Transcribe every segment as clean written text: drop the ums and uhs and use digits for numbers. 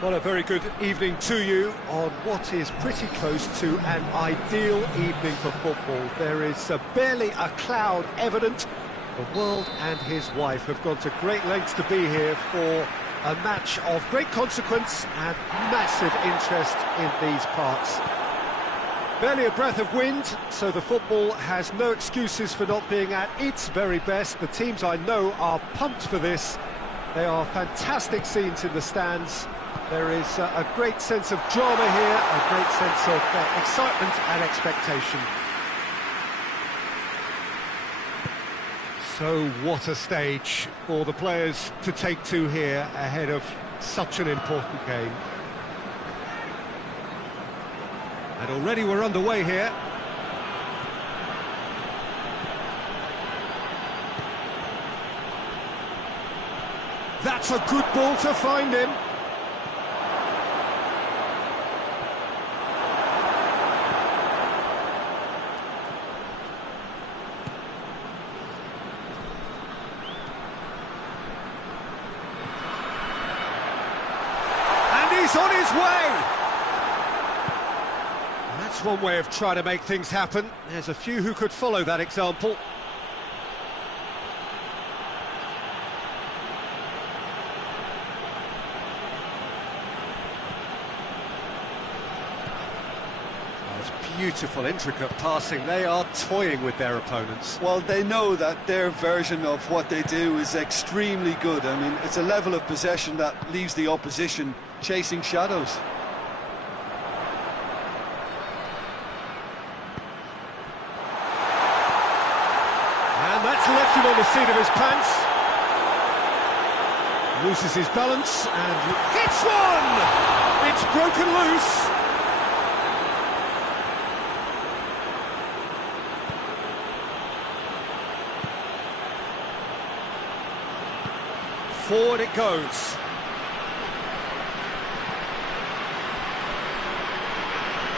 Well, a very good evening to you on what is pretty close to an ideal evening for football. There is barely a cloud evident. The world and his wife have gone to great lengths to be here for a match of great consequence and massive interest in these parts. Barely a breath of wind, so the football has no excuses for not being at its very best. The teams I know are pumped for this. They are fantastic scenes in the stands. There is a great sense of drama here, a great sense of excitement and expectation. So what a stage for the players to take to here ahead of such an important game. And already we're underway here. That's a good ball to find him. And he's on his way! That's one way of trying to make things happen. There's a few who could follow that example. Beautiful, intricate passing. They are toying with their opponents. Well, they know that their version of what they do is extremely good. I mean, it's a level of possession that leaves the opposition chasing shadows. And that's left him on the seat of his pants. Loses his balance and hits one! It's broken loose. Forward it goes.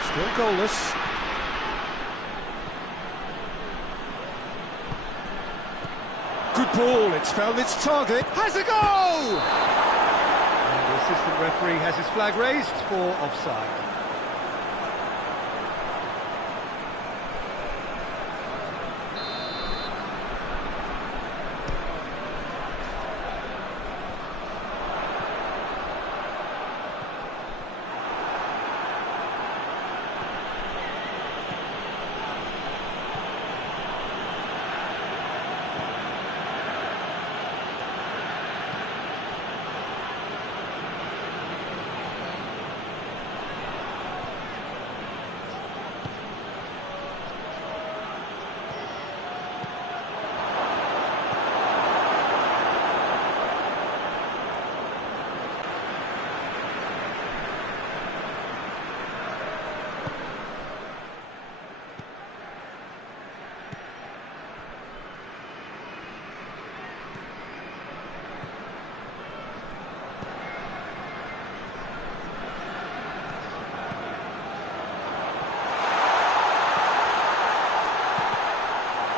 Still goalless. Good ball, it's found its target. Has a goal! And the assistant referee has his flag raised for offside.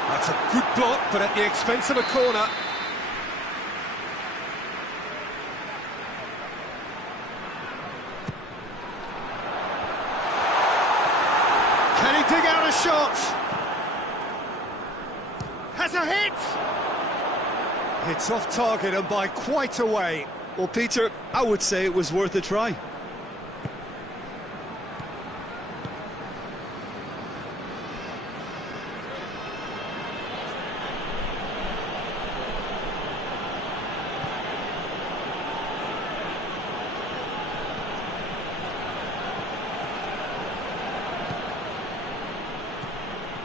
That's a good block, but at the expense of a corner. Can he dig out a shot? Has a hit! It's off target and by quite a way. Well, Peter, I would say it was worth a try.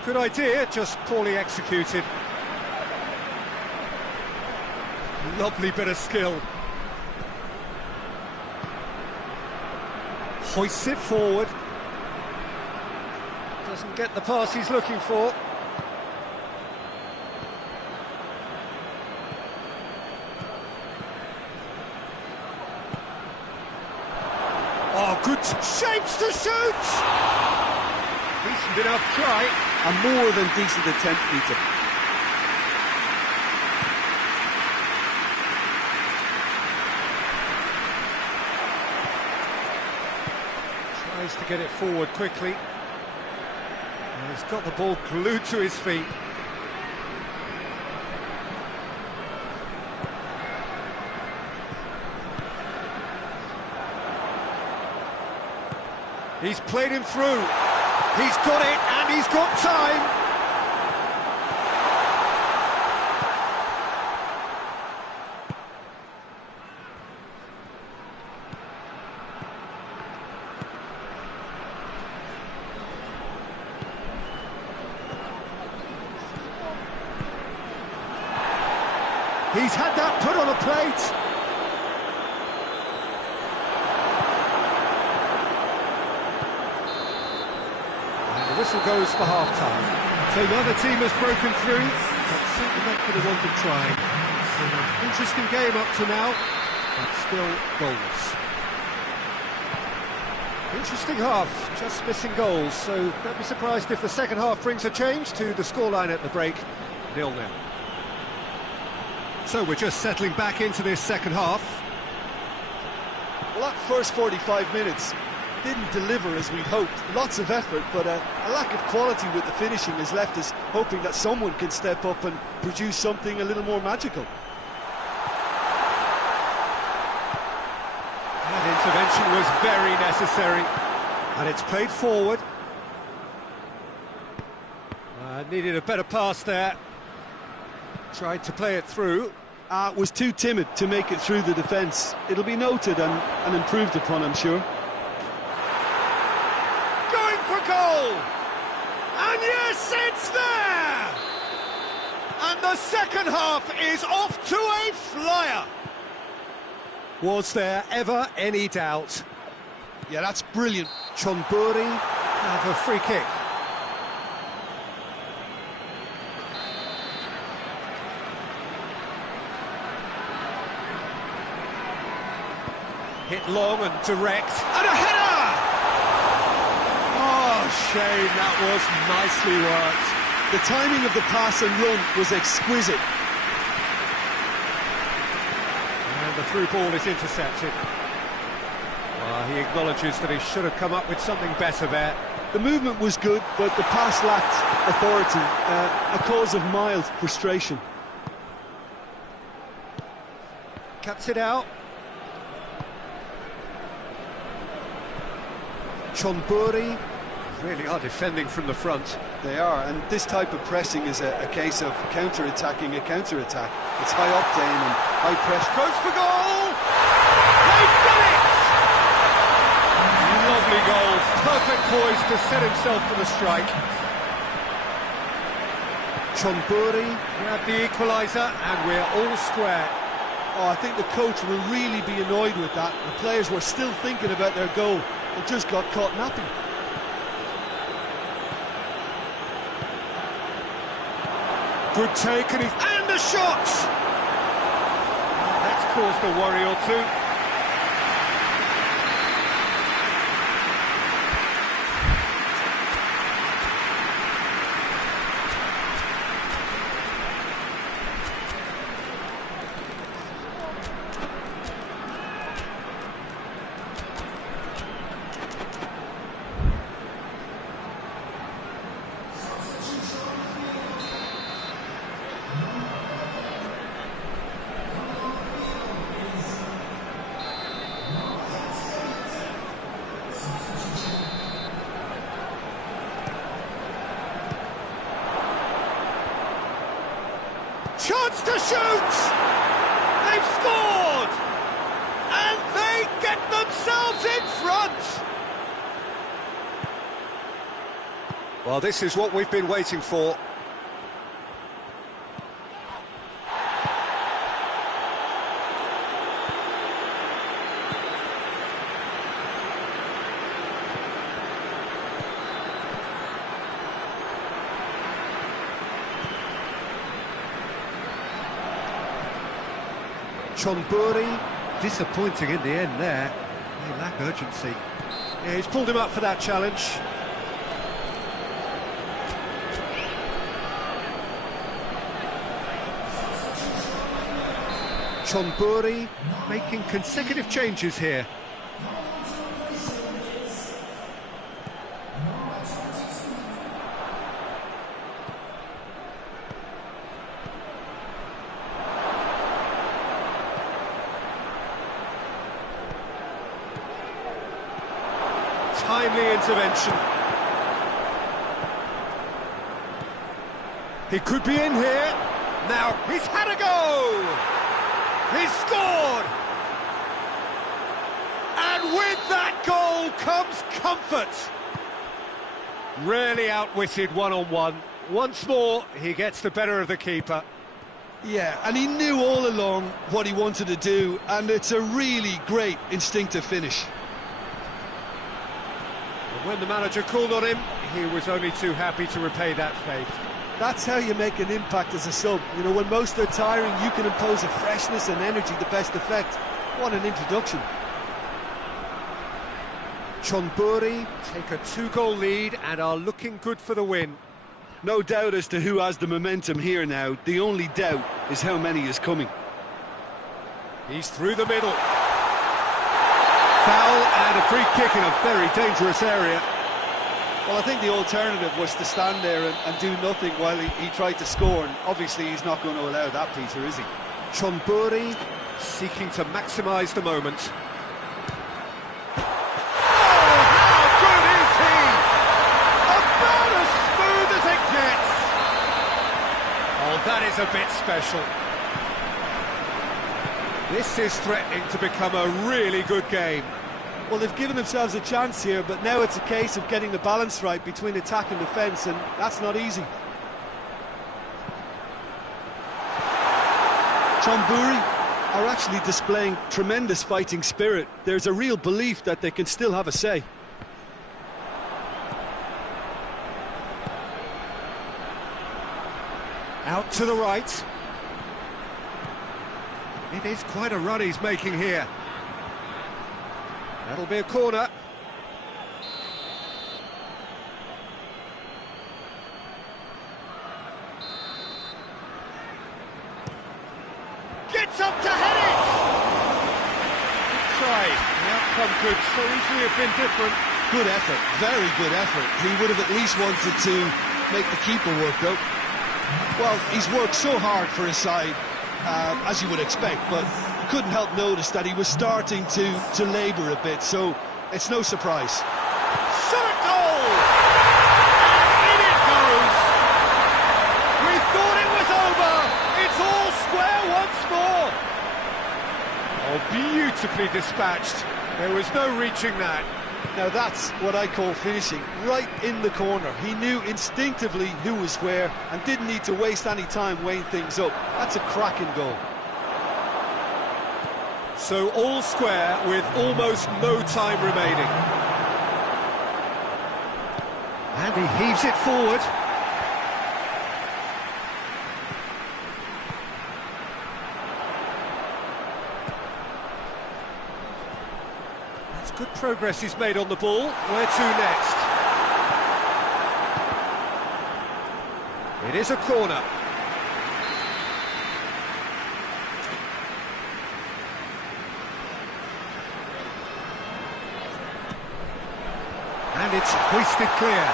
Good idea, just poorly executed. Lovely bit of skill. Hoists it forward. Doesn't get the pass he's looking for. Oh, good shapes to shoot! Decent enough try. A more than decent attempt, Peter. Tries to get it forward quickly. He's got the ball glued to his feet. He's played him through. He's got it, and he's got time. He's had that put on a plate. Whistle goes for half-time. So neither team has broken through, but certainly not for the want of trying. It's been an interesting game up to now, but still goals. Interesting half, just missing goals, so don't be surprised if the second half brings a change to the scoreline at the break, 0-0. So we're just settling back into this second half. Well, that first 45 minutes didn't deliver as we'd hoped. Lots of effort, but a lack of quality with the finishing has left us hoping that someone can step up and produce something a little more magical. That intervention was very necessary, and it's played forward. Needed a better pass there. Tried to play it through. Was too timid to make it through the defence. It'll be noted and improved upon, I'm sure. Goal! And yes, it's there! And the second half is off to a flyer! Was there ever any doubt? Yeah, that's brilliant. Chonburi have a free kick. Hit long and direct, and a header! Shame, that was nicely worked. The timing of the pass and run was exquisite. And the through ball is intercepted. He acknowledges that he should have come up with something better there. The movement was good, but the pass lacked authority, a cause of mild frustration. Cuts it out. Chonburi really are defending from the front. They are, and this type of pressing is a case of counter-attacking a counter-attack. It's high octane and high pressure. Goes for goal! They've done it! Lovely goal, perfect poise to set himself for the strike. Chonburi grabbed the equaliser, and we're all square. Oh, I think the coach will really be annoyed with that. The players were still thinking about their goal and just got caught napping. Good take, and the shot! That's caused a worry or two. Chance to shoot! They've scored! And they get themselves in front! Well, this is what we've been waiting for. Chonburi, disappointing in the end there. They lack urgency. Yeah, he's pulled him up for that challenge. Chonburi making consecutive changes here. timely intervention. He could be in here. Now he's had a go! He's scored! And with that goal comes comfort. Really outwitted one-on-one. Once more, he gets the better of the keeper. Yeah, and he knew all along what he wanted to do, and it's a really great instinctive finish. And when the manager called on him, he was only too happy to repay that faith. That's how you make an impact as a sub. You know, when most are tiring, you can impose a freshness and energy to best effect. What an introduction. Chonburi take a 2-goal lead and are looking good for the win. No doubt as to who has the momentum here now. The only doubt is how many is coming. He's through the middle. Foul and a free kick in a very dangerous area. Well, I think the alternative was to stand there and do nothing while he tried to score, and obviously he's not going to allow that, Peter, is he? Chonburi seeking to maximise the moment. That is a bit special. This is threatening to become a really good game. Well, they've given themselves a chance here, but now it's a case of getting the balance right between attack and defence, and that's not easy. Chonburi are actually displaying tremendous fighting spirit. There's a real belief that they can still have a say. Out to the right. It is quite a run he's making here. That'll be a corner. Gets up to head it! Good try. The outcome could so easily have been different. Good effort, very good effort. He would have at least wanted to make the keeper work, though. Well, he's worked so hard for his side, as you would expect, but couldn't help notice that he was starting to labour a bit, so it's no surprise. Shot at goal! And in it goes! We thought it was over! It's all square once more! Oh, beautifully dispatched. There was no reaching that. Now that's what I call finishing, right in the corner. He knew instinctively who was where and didn't need to waste any time weighing things up. That's a cracking goal. So all square with almost no time remaining. And he heaves it forward. Good progress he's made on the ball. Where to next? It is a corner. And it's hoisted clear.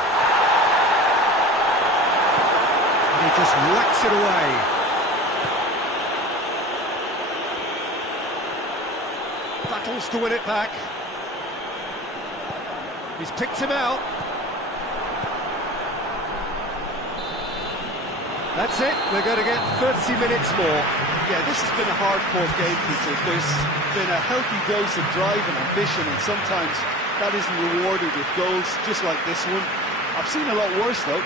And he just whacks it away. Battles to win it back. He's picked him out. That's it, we're going to get 30 minutes more. Yeah, this has been a hard-fought game, Peter. There's been a healthy dose of drive and ambition, and sometimes that isn't rewarded with goals, just like this one. I've seen a lot worse, though.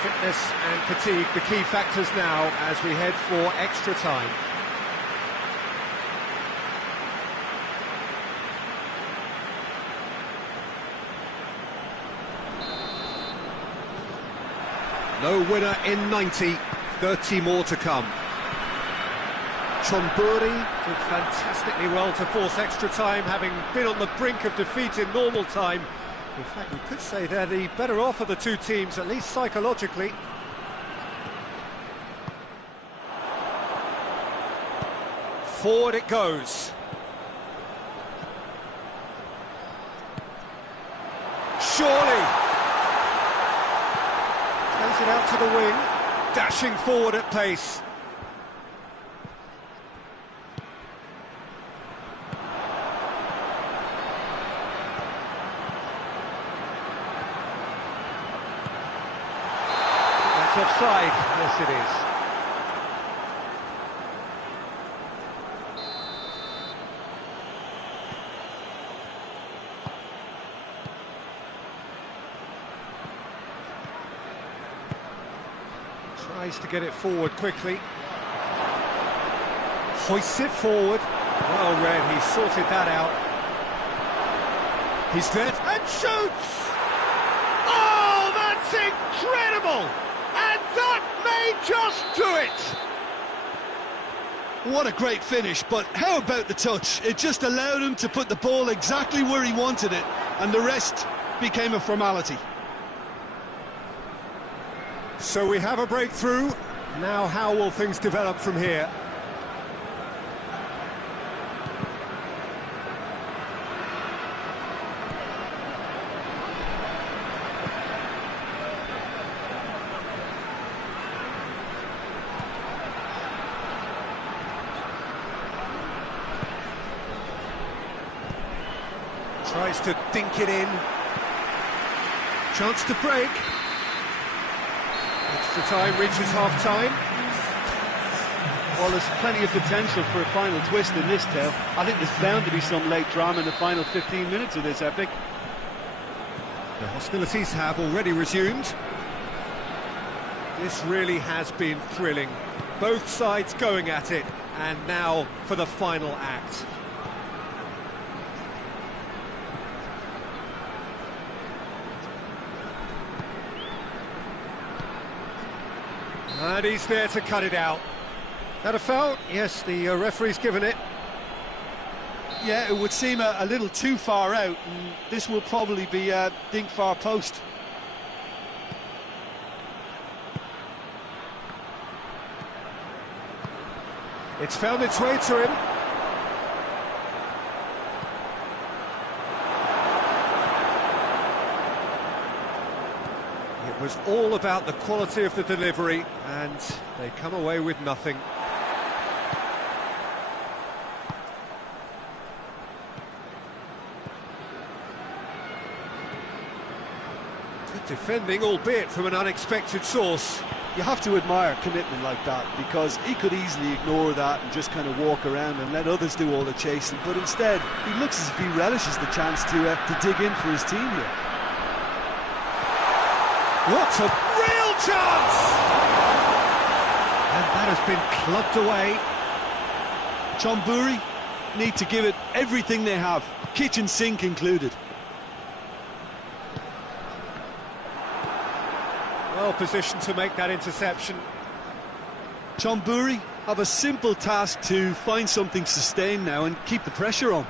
Fitness and fatigue, the key factors now as we head for extra time. No winner in 90, 30 more to come. Chonburi did fantastically well to force extra time, having been on the brink of defeat in normal time. In fact, we could say they're the better off of the two teams, at least psychologically. Forward it goes. Surely! Plays it out to the wing, dashing forward at pace. offside. Yes, it is. Tries to get it forward quickly. Hoists it forward. Well read, he sorted that out. He's dead and shoots! Oh, that's incredible! And that may just do it! What a great finish, but how about the touch? It just allowed him to put the ball exactly where he wanted it, and the rest became a formality. So we have a breakthrough. Now how will things develop from here? Tries to dink it in. Chance to break. Extra time reaches half-time. Well, there's plenty of potential for a final twist in this tale. I think there's bound to be some late drama in the final 15 minutes of this epic. The hostilities have already resumed. This really has been thrilling. Both sides going at it, and now for the final act. And he's there to cut it out. That a foul? Yes, the referee's given it. Yeah, it would seem a little too far out, and this will probably be a dink far post. It's found its way to him. It was all about the quality of the delivery, and they come away with nothing. Good defending, albeit from an unexpected source. You have to admire commitment like that, because he could easily ignore that and just kind of walk around and let others do all the chasing, but instead he looks as if he relishes the chance to dig in for his team here. What a real chance! And that has been clubbed away. Chonburi need to give it everything they have, kitchen sink included. Well positioned to make that interception. Chonburi have a simple task to find something sustained now and keep the pressure on.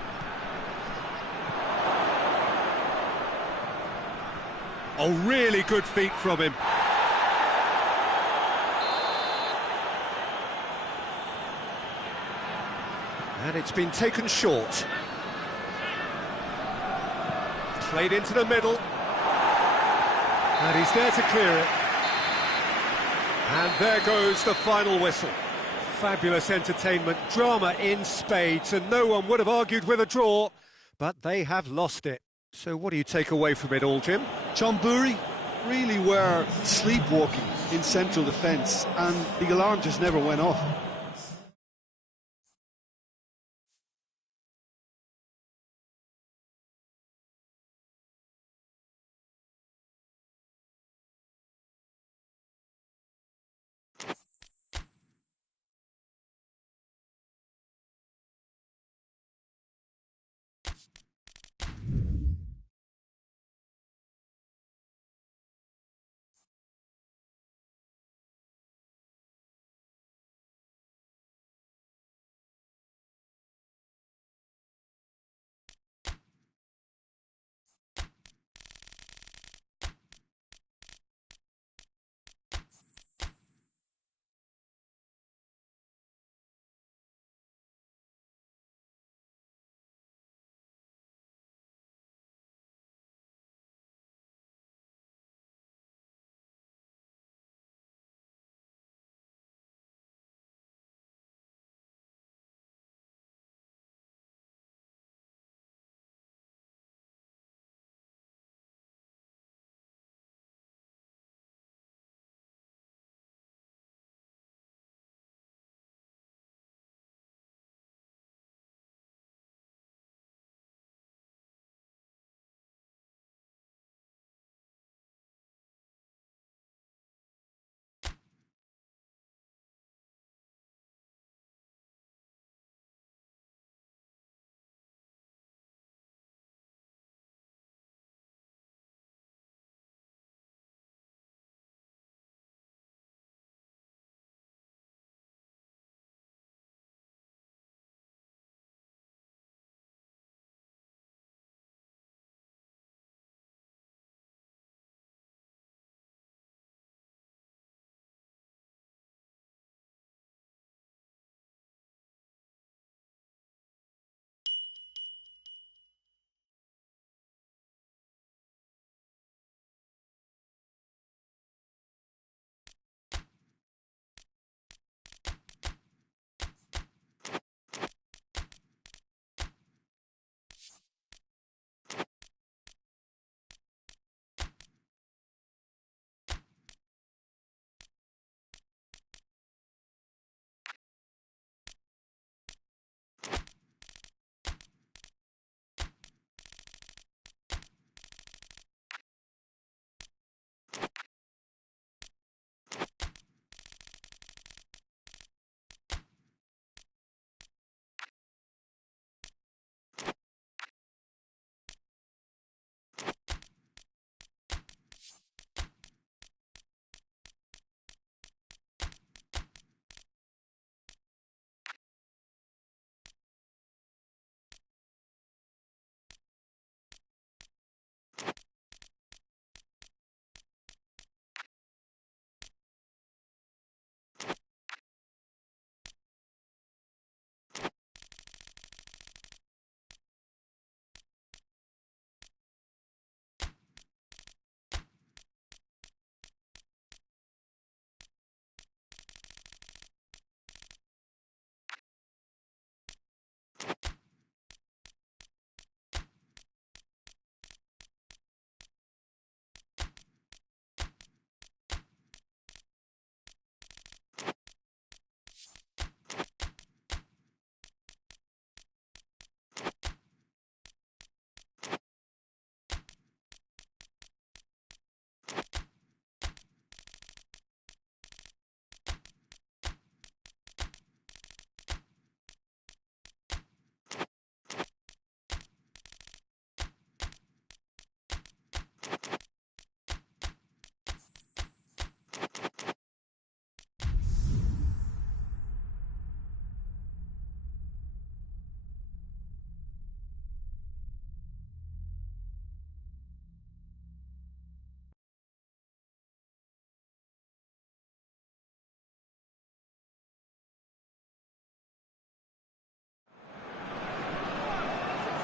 Oh, really good feet from him. And it's been taken short. Played into the middle. And he's there to clear it. And there goes the final whistle. Fabulous entertainment, drama in spades, and no one would have argued with a draw, but they have lost it. So what do you take away from it all, Jim? Chonburi really were sleepwalking in central defence, and the alarm just never went off.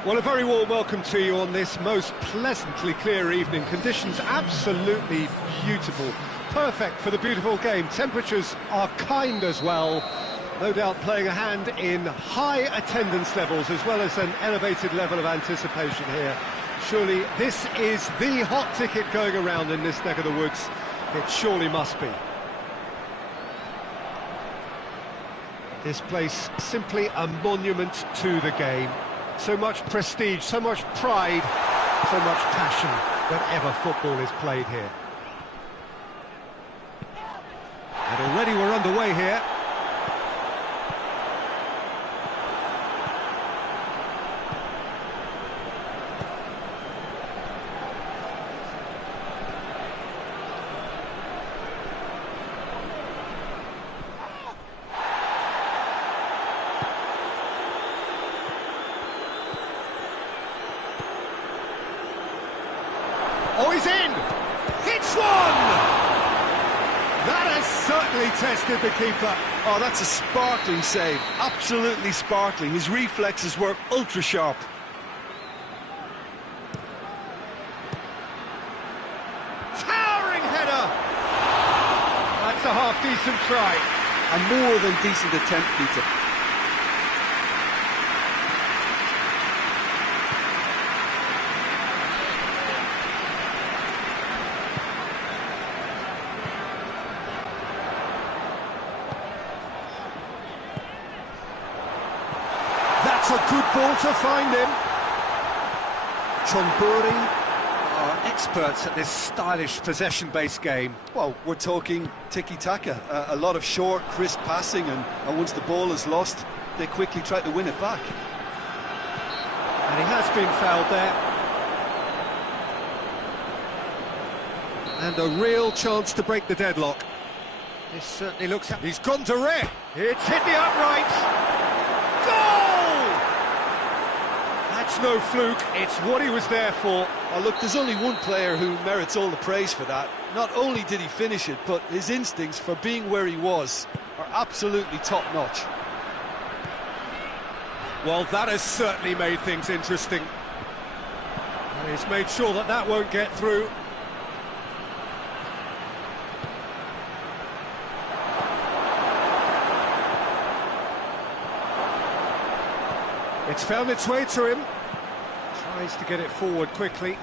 Well, a very warm welcome to you on this most pleasantly clear evening. Conditions absolutely beautiful, perfect for the beautiful game. Temperatures are kind as well, no doubt playing a hand in high attendance levels as well as an elevated level of anticipation here. Surely this is the hot ticket going around in this neck of the woods. It surely must be. This place simply a monument to the game. So much prestige, so much pride, so much passion whenever football is played here. And already we're underway here. Oh, he's in! Hits one! That has certainly tested the keeper. Oh, that's a sparkling save, absolutely sparkling. His reflexes were ultra-sharp. Towering header! That's a half-decent try. A more than decent attempt, Peter. That's a good ball to find him. Chonburi are experts at this stylish possession-based game. Well, we're talking tiki-taka, a lot of short, crisp passing, and once the ball is lost, they quickly try to win it back. And he has been fouled there. And a real chance to break the deadlock. This certainly looks... He's gone direct. It's hit the uprights. Goal! That's no fluke, it's what he was there for. Oh, look, there's only one player who merits all the praise for that. Not only did he finish it, but his instincts for being where he was are absolutely top-notch. Well, that has certainly made things interesting. And he's made sure that that won't get through. It's found its way to him. Tries to get it forward quickly.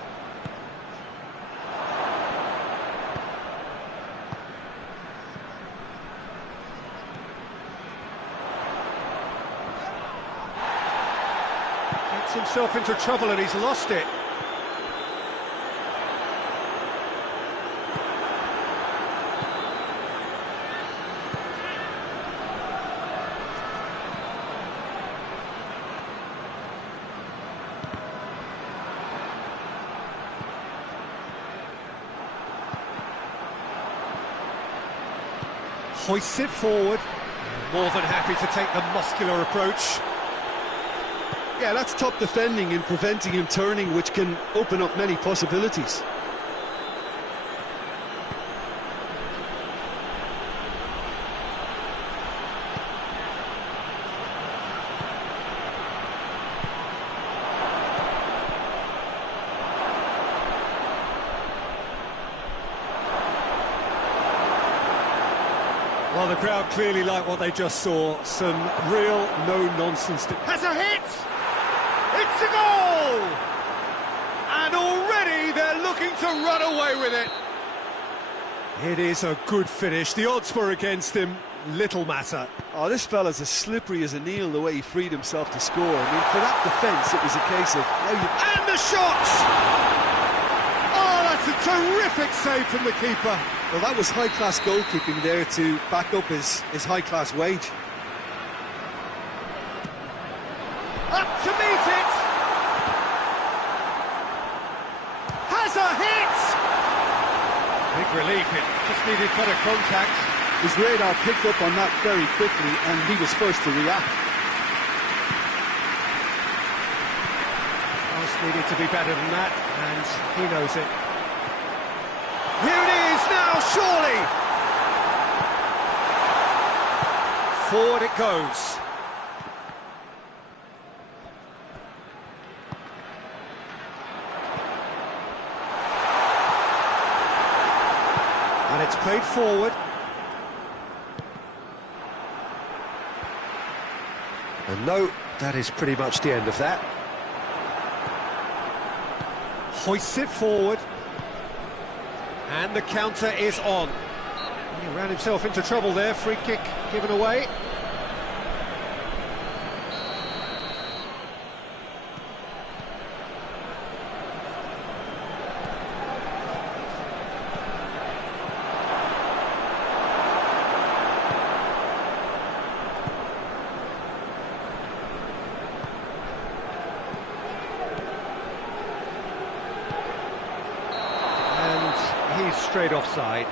Gets himself into trouble and he's lost it. Hoists it forward, more than happy to take the muscular approach. Yeah, that's top defending and preventing him turning, which can open up many possibilities. Well, the crowd clearly like what they just saw. Some real no-nonsense. Has a hit! It's a goal! And already they're looking to run away with it. It is a good finish. The odds were against him. Little matter. Oh, this fella's as slippery as an eel the way he freed himself to score. I mean, for that defence, it was a case of... And the shot! Oh, that's a terrific save from the keeper. Well, that was high-class goalkeeping there to back up his high-class wage. Up to meet it! Has a hit! Big relief, it just needed better contact. His radar picked up on that very quickly, and he was first to react. Just needed to be better than that, and he knows it. Here it is now, surely! Forward it goes. And it's played forward. And no, that is pretty much the end of that. Hoists it forward. And the counter is on. He ran himself into trouble there, free kick given away. He's straight offside.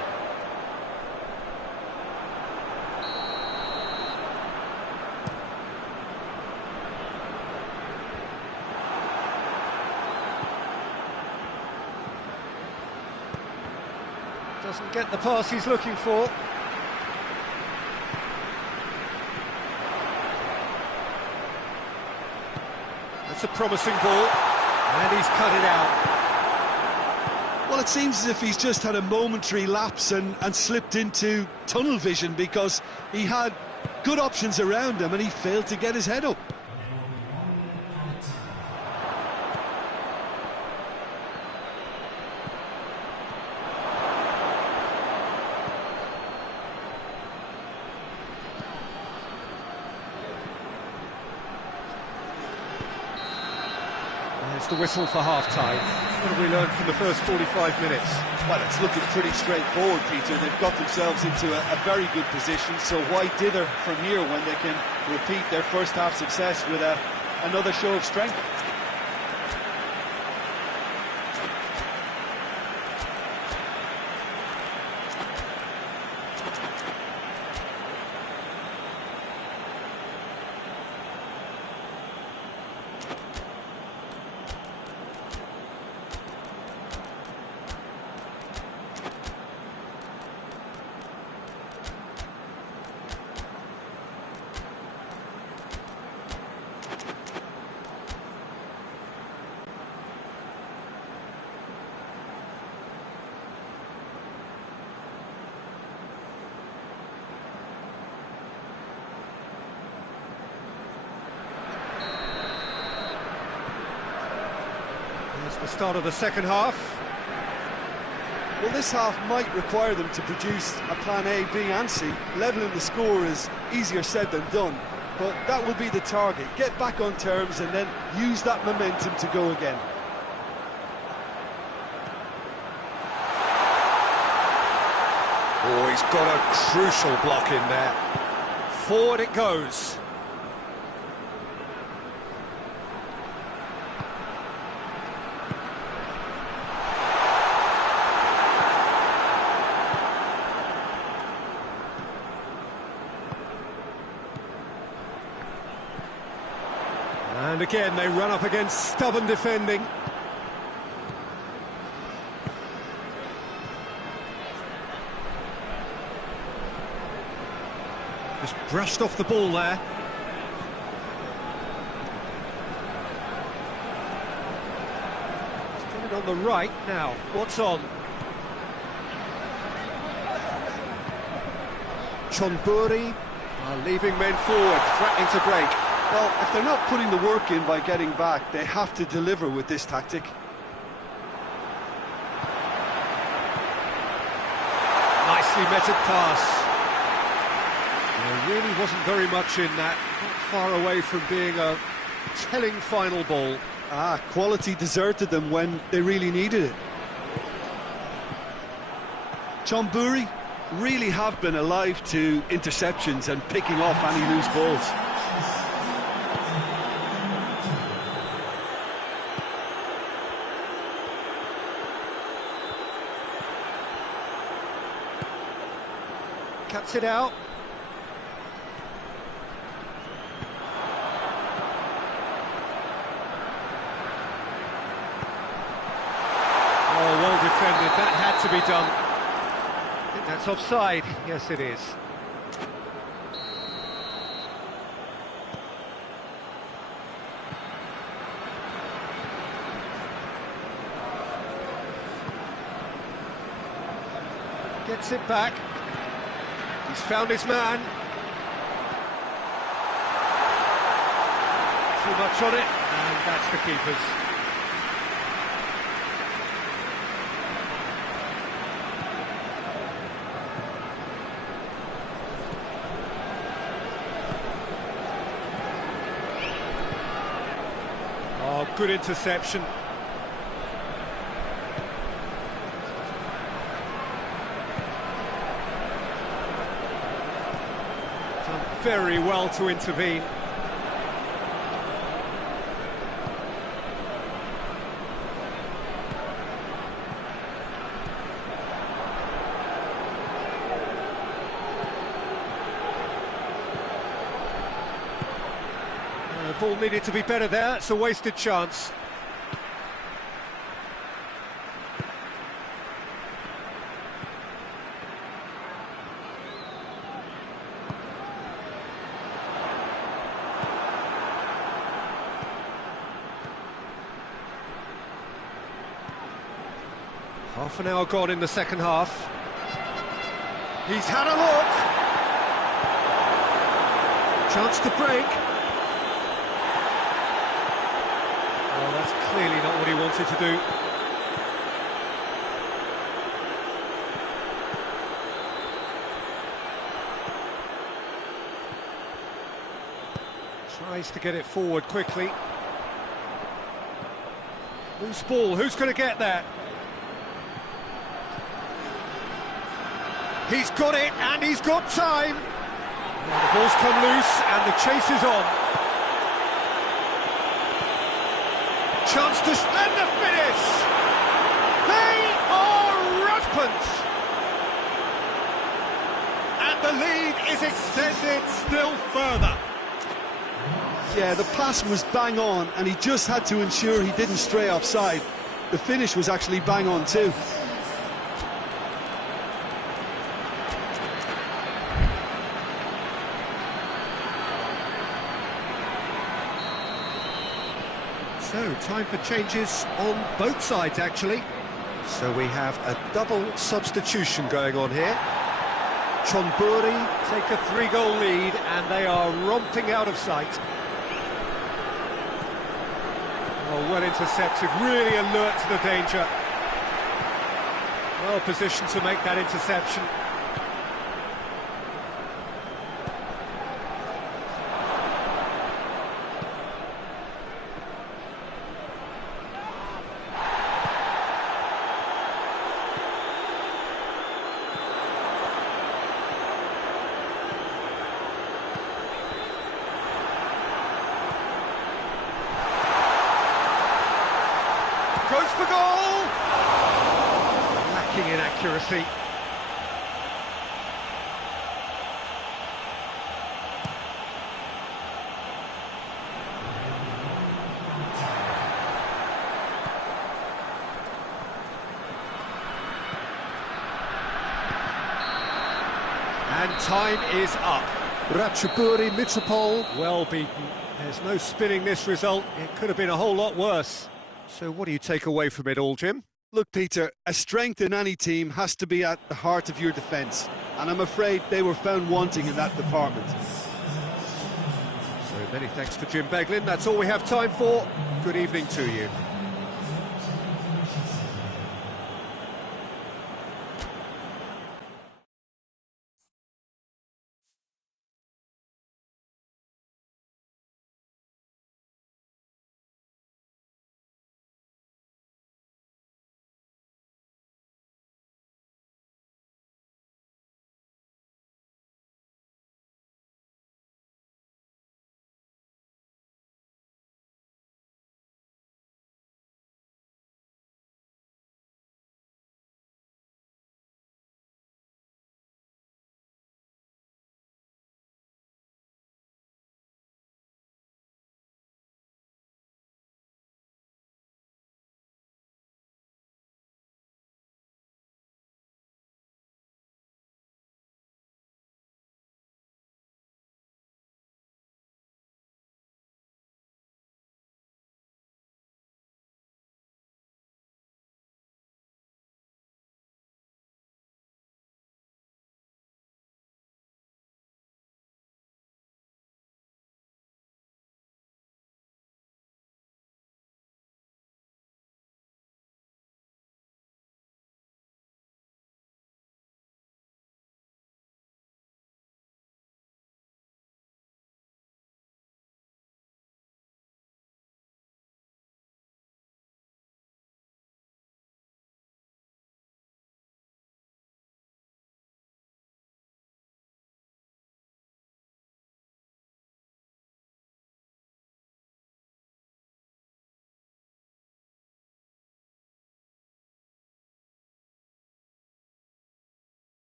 Doesn't get the pass he's looking for. That's a promising ball, and he's cut it out. Well, it seems as if he's just had a momentary lapse and slipped into tunnel vision, because he had good options around him and he failed to get his head up. There's the whistle for half-time. What have we learned from the first 45 minutes? Well, it's looking pretty straightforward, Peter. They've got themselves into a very good position, so why dither from here when they can repeat their first half success with another show of strength? It's the start of the second half. Well, this half might require them to produce a plan A, B and C. Levelling the score is easier said than done, but that will be the target. Get back on terms and then use that momentum to go again. Oh, he's got a crucial block in there. Forward it goes. And again, they run up against stubborn defending. Just brushed off the ball there. He's got it on the right now. What's on? Chonburi are leaving men forward, threatening to break. Well, if they're not putting the work in by getting back, they have to deliver with this tactic. Nicely meted pass. There really wasn't very much in that. Not far away from being a telling final ball. Quality deserted them when they really needed it. Chonburi really have been alive to interceptions and picking off any loose balls. Cuts it out. Oh, well defended. That had to be done. I think that's offside. Yes, it is. Gets it back. He's found his man. Too much on it, and that's the keeper's. Oh, good interception. Done very well to intervene. The ball needed to be better there, it's a wasted chance. Half an hour gone in the second half. He's had a look. Chance to break. Well, that's clearly not what he wanted to do. Tries to get it forward quickly. Loose ball, who's going to get that? He's got it, and he's got time. Now the ball's come loose, and the chase is on. Chance to and the finish. They are rampant, and the lead is extended still further. Yeah, the pass was bang on, and he just had to ensure he didn't stray offside. The finish was actually bang on too. So, time for changes on both sides, actually. So we have a double substitution going on here. Chonburi take a 3-goal lead, and they are romping out of sight. Oh, well intercepted, really alert to the danger. Well positioned to make that interception. Goes for goal! Lacking in accuracy. And time is up. Ratchaburi Mitropol, well beaten. There's no spinning this result. It could have been a whole lot worse. So what do you take away from it all, Jim? Look, Peter, a strength in any team has to be at the heart of your defence, and I'm afraid they were found wanting in that department. So many thanks to Jim Beglin. That's all we have time for. Good evening to you.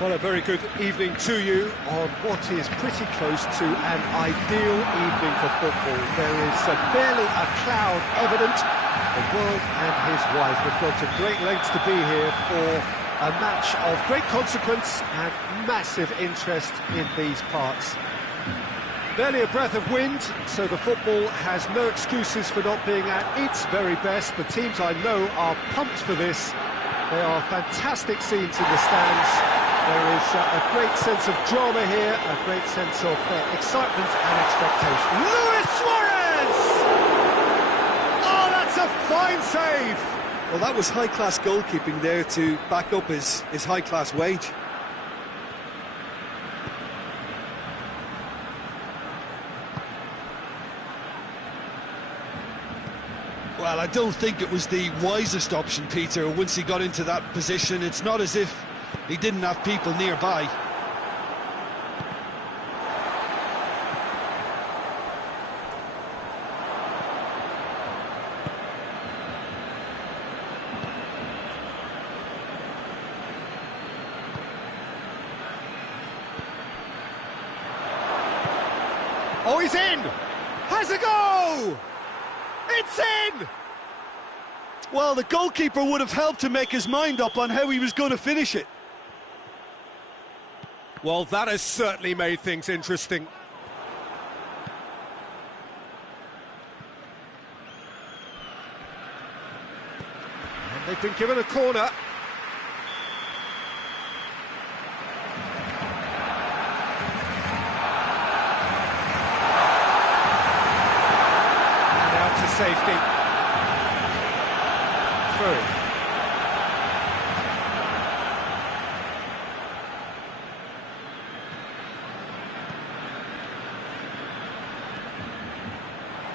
Well, a very good evening to you on what is pretty close to an ideal evening for football. There is barely a cloud evident. The world and his wife have gone to great lengths to be here for a match of great consequence and massive interest in these parts. Barely a breath of wind, so the football has no excuses for not being at its very best. The teams I know are pumped for this. They are fantastic scenes in the stands. There is a great sense of drama here, a great sense of excitement and expectation. Luis Suarez! Oh, that's a fine save! Well, that was high-class goalkeeping there to back up his high-class wage. Well, I don't think it was the wisest option, Peter, once he got into that position. It's not as if he didn't have people nearby. Oh, he's in! Has a go! It's in! Well, the goalkeeper would have helped to make his mind up on how he was going to finish it. Well, that has certainly made things interesting. And they've been given a corner. And out to safety. Through.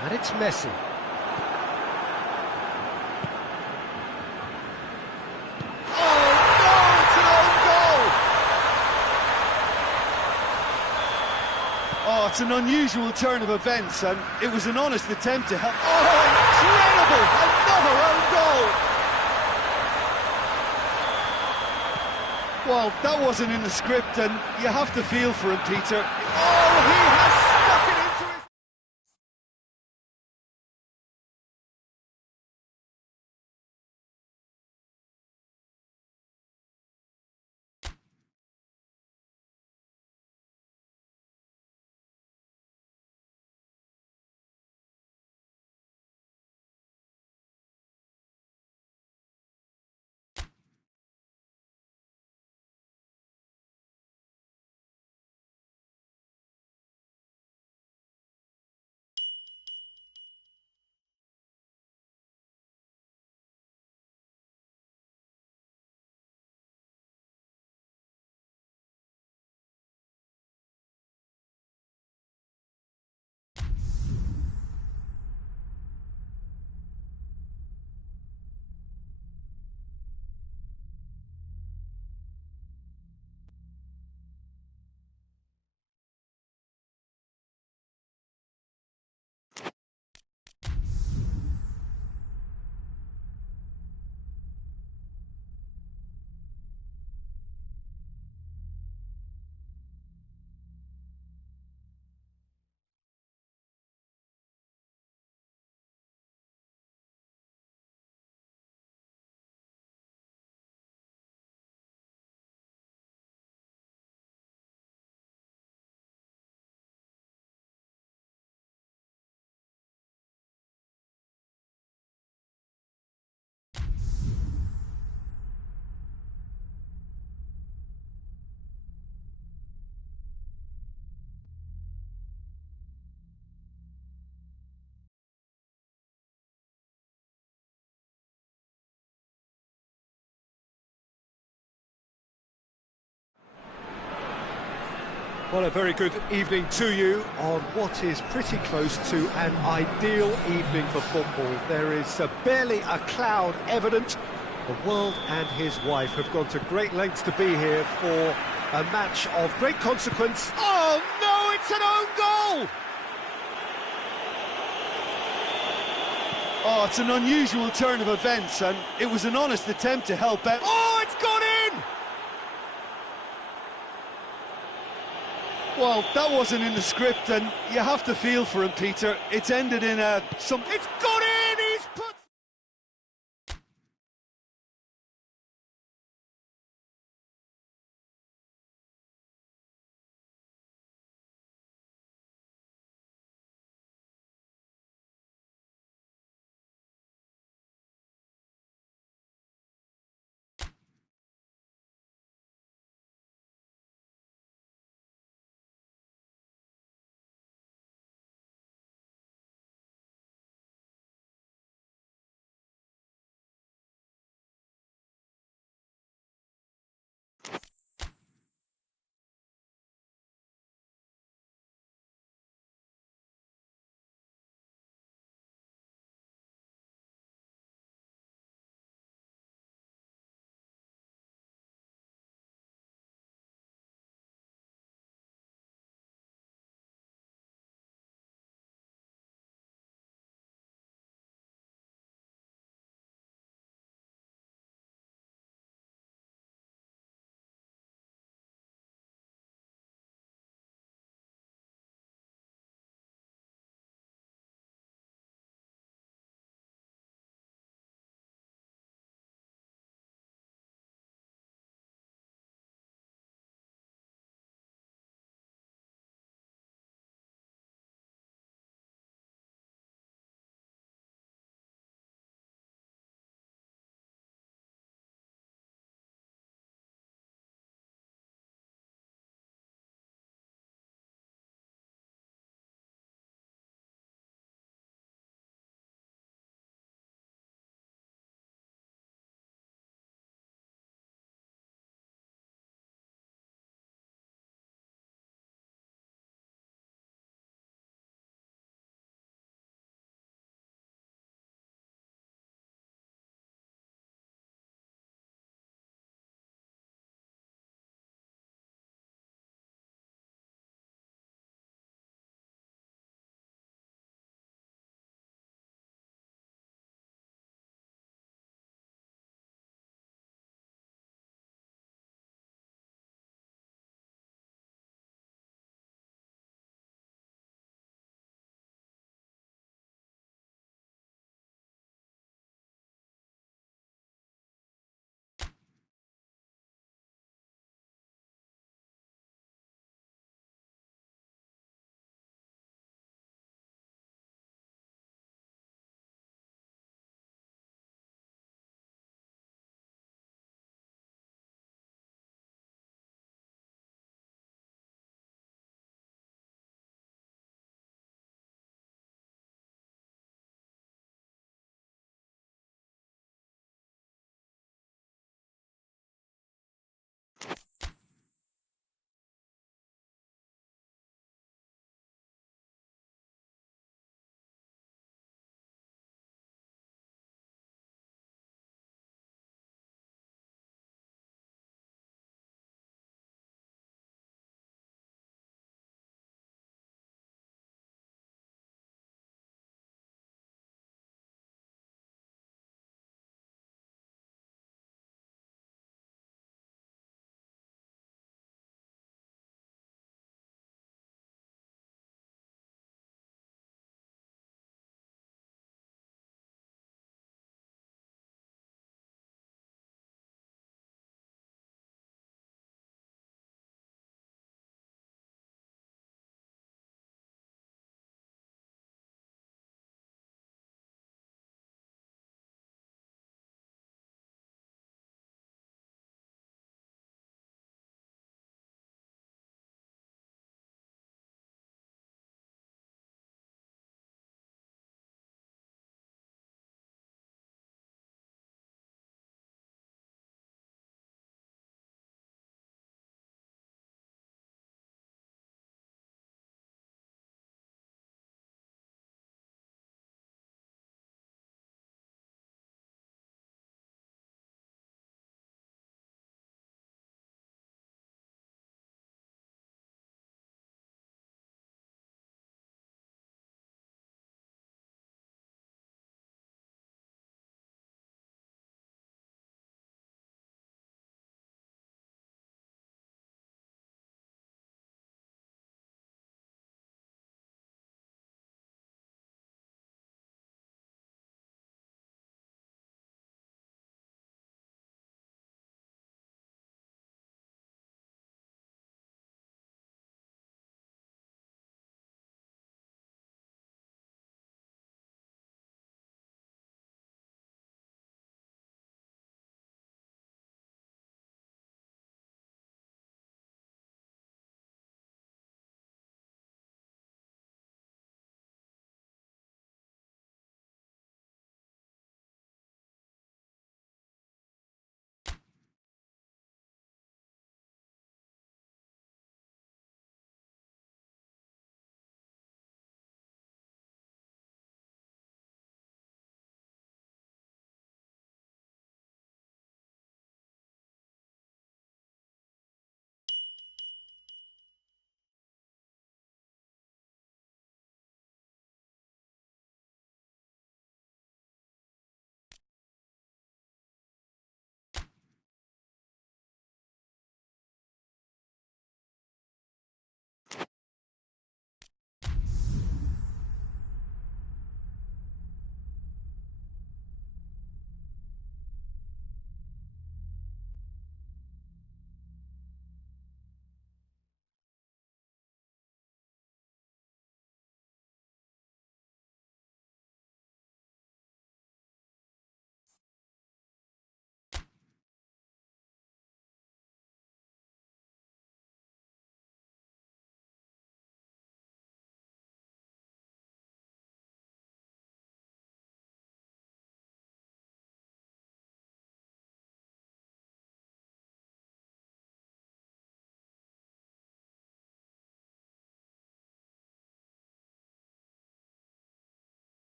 And it's Messi. Oh, no, it's an own goal! Oh, it's an unusual turn of events, and it was an honest attempt to help. Oh, incredible! Another own goal! Well, that wasn't in the script, and you have to feel for him, Peter. Oh, he has stuck it into his... Well, a very good evening to you on what is pretty close to an ideal evening for football. There is barely a cloud evident. The world and his wife have gone to great lengths to be here for a match of great consequence. Oh, no, it's an own goal! Oh, it's an unusual turn of events, and it was an honest attempt to help out. Oh, it's gone in! Well, that wasn't in the script, and you have to feel for him, Peter. It's ended in some... It's gone in! He's put...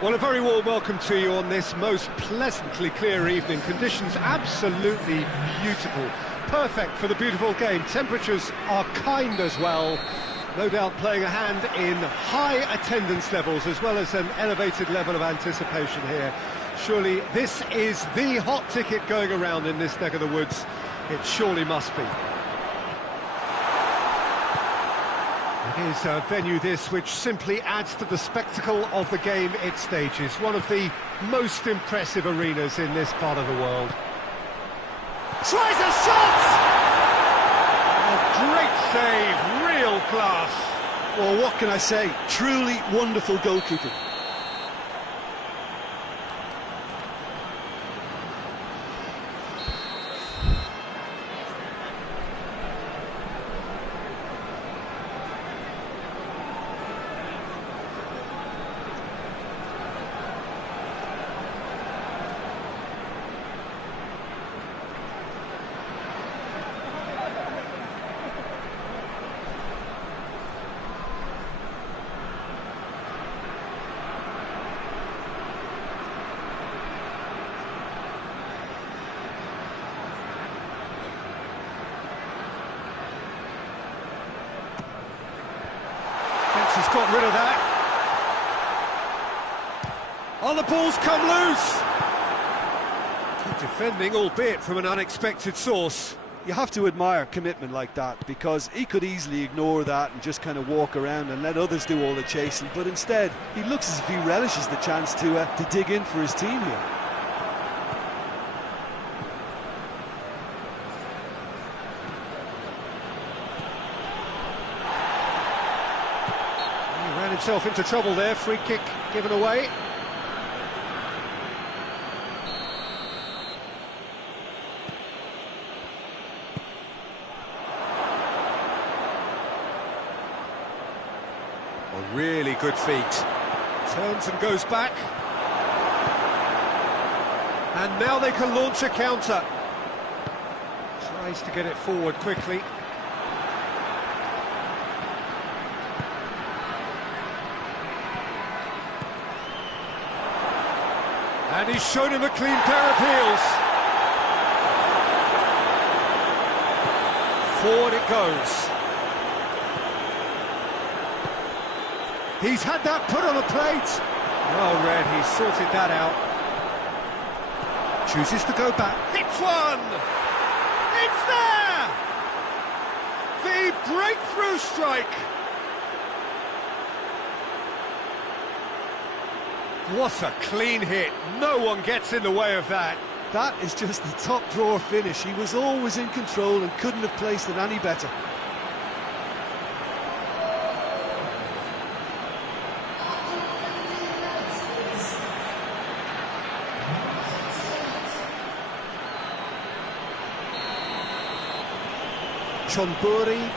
Well, a very warm welcome to you on this most pleasantly clear evening. Conditions absolutely beautiful. Perfect for the beautiful game. Temperatures are kind as well. No doubt playing a hand in high attendance levels as well as an elevated level of anticipation here. Surely this is the hot ticket going around in this neck of the woods. It surely must be. It is a venue this which simply adds to the spectacle of the game it stages. One of the most impressive arenas in this part of the world. Tries a shot! A great save, real class. Well, what can I say? Truly wonderful goalkeeping. He's got rid of that. Oh, the ball's come loose. Good defending, albeit from an unexpected source. You have to admire commitment like that, because he could easily ignore that and just kind of walk around and let others do all the chasing, but instead he looks as if he relishes the chance to dig in for his team here. Himself into trouble there, free kick given away. A really good feat. Turns and goes back. And now they can launch a counter. Tries to get it forward quickly. And he's shown him a clean pair of heels. Forward it goes. He's had that put on a plate. Well read, he's sorted that out. Chooses to go back. Hits one! It's there! The breakthrough strike! What a clean hit. No one gets in the way of that. That is just the top drawer finish. He was always in control and couldn't have placed it any better. Chonburi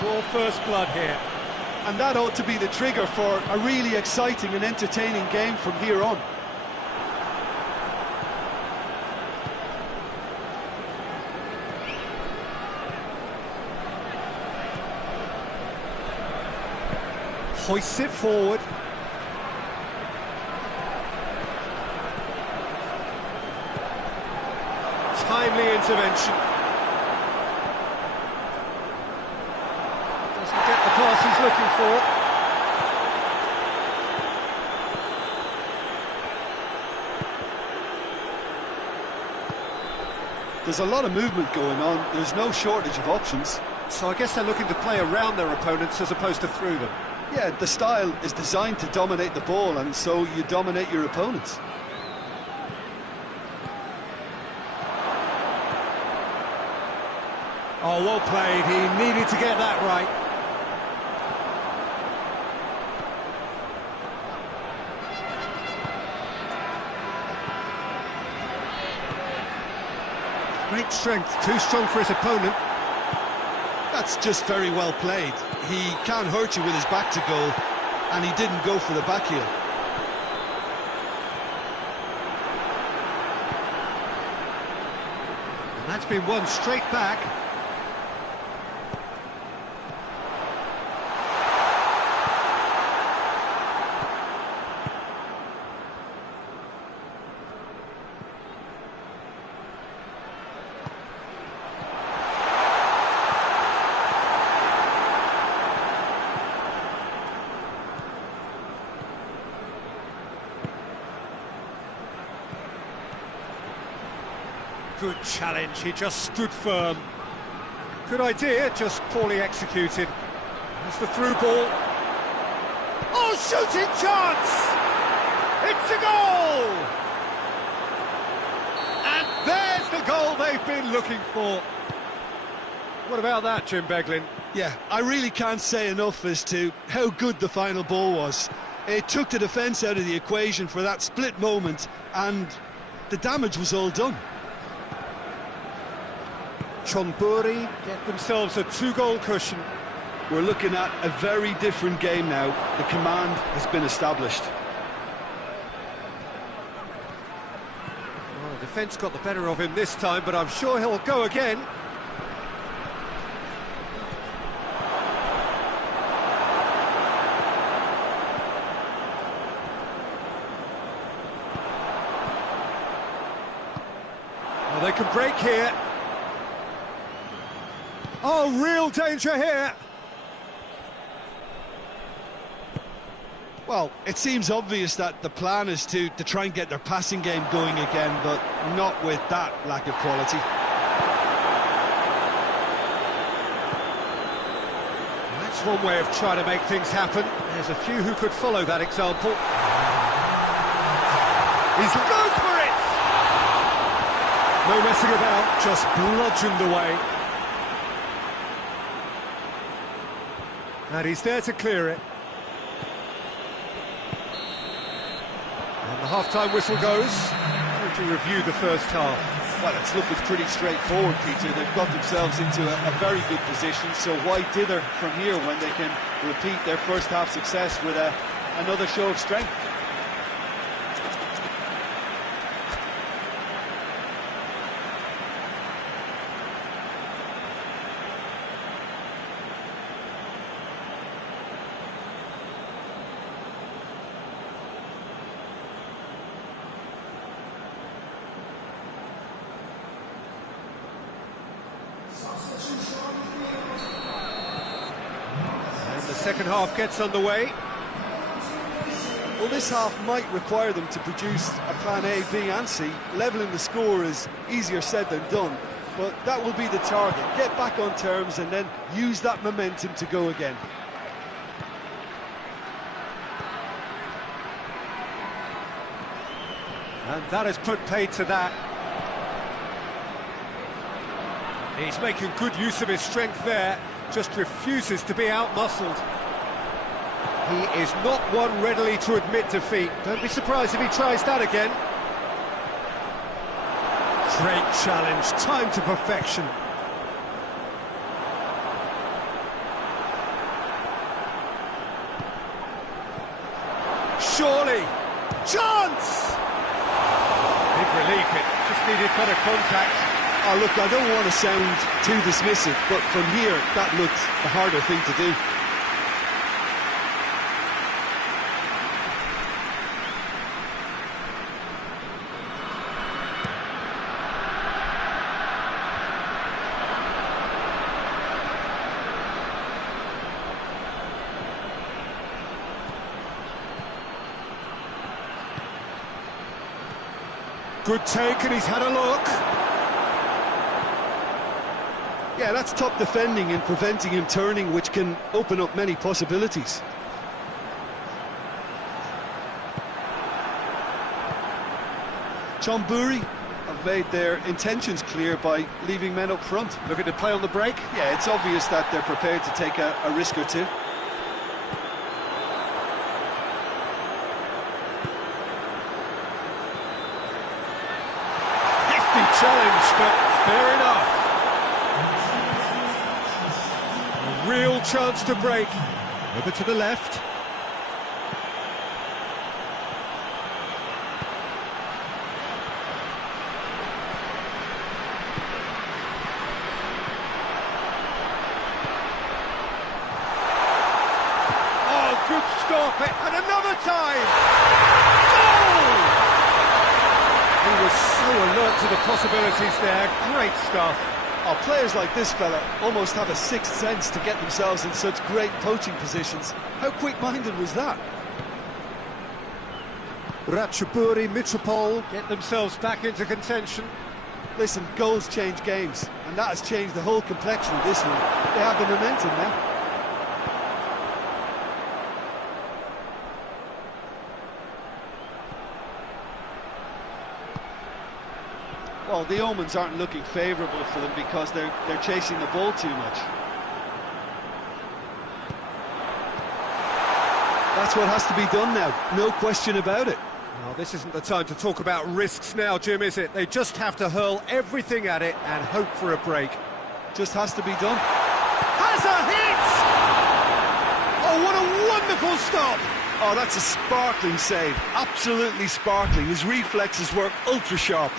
draw first blood here. And that ought to be the trigger for a really exciting and entertaining game from here on. Hoists it forward. Timely intervention. Get the pass he's looking for. There's a lot of movement going on. There's no shortage of options. So I guess they're looking to play around their opponents as opposed to through them. Yeah, the style is designed to dominate the ball, and so you dominate your opponents. Oh, well played. He needed to get that right. Great strength, too strong for his opponent. That's just very well played. He can't hurt you with his back to goal, and he didn't go for the back heel. And that's been won straight back. Good challenge, he just stood firm. Good idea, just poorly executed. There's the through ball. Oh, shooting chance! It's a goal! And there's the goal they've been looking for. What about that, Jim Beglin? Yeah, I really can't say enough as to how good the final ball was. It took the defence out of the equation for that split moment, and the damage was all done. Chonburi get themselves a 2-goal cushion. We're looking at a very different game now. The command has been established. Well, the defence got the better of him this time, but I'm sure he'll go again. Well, they can break here. Oh, real danger here. Well, it seems obvious that the plan is to try and get their passing game going again, but not with that lack of quality. That's one way of trying to make things happen. There's a few who could follow that example. He goes for it! No messing about, just bludgeoned away. And he's there to clear it. And the half-time whistle goes. How would you review the first half? Well, it's looking pretty straightforward, Peter. They've got themselves into a very good position, so why dither from here when they can repeat their first half success with another show of strength? And the second half gets underway. Well, this half might require them to produce a plan A, B and C. Levelling the score is easier said than done, but that will be the target. Get back on terms and then use that momentum to go again. And that has put paid to that. He's making good use of his strength there, just refuses to be out-muscled. He is not one readily to admit defeat. Don't be surprised if he tries that again. Great challenge, time to perfection. Surely, chance! Big relief, it just needed better contact. Oh, look, I don't want to sound too dismissive, but from here, that looked the harder thing to do. Good take, and he's had a look. Yeah, that's top defending and preventing him turning, which can open up many possibilities. Chonburi have made their intentions clear by leaving men up front. Looking to play on the break. Yeah, it's obvious that they're prepared to take a risk or two. Hefty challenge, but fair enough. A real chance to break. Over to the left. Oh, good stop, and another time! Goal! He was so alert to the possibilities there, great stuff. Oh, players like this fella almost have a sixth sense to get themselves in such great poaching positions. How quick-minded was that? Ratchaburi, Mitropol get themselves back into contention. Listen, goals change games, and that has changed the whole complexion of this one. They have the momentum now. Well, the omens aren't looking favourable for them because they're chasing the ball too much. That's what has to be done now, no question about it. Well, this isn't the time to talk about risks now, Jim, is it? They just have to hurl everything at it and hope for a break. Just has to be done. Has a hit! Oh, what a wonderful stop! Oh, that's a sparkling save, absolutely sparkling. His reflexes were ultra-sharp.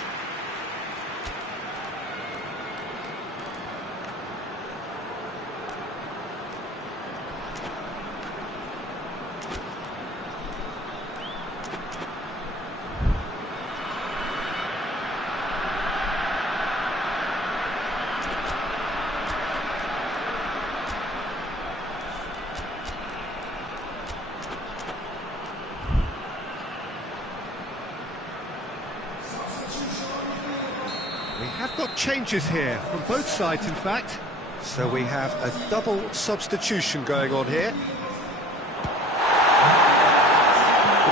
We have got changes here, from both sides in fact. So we have a double substitution going on here.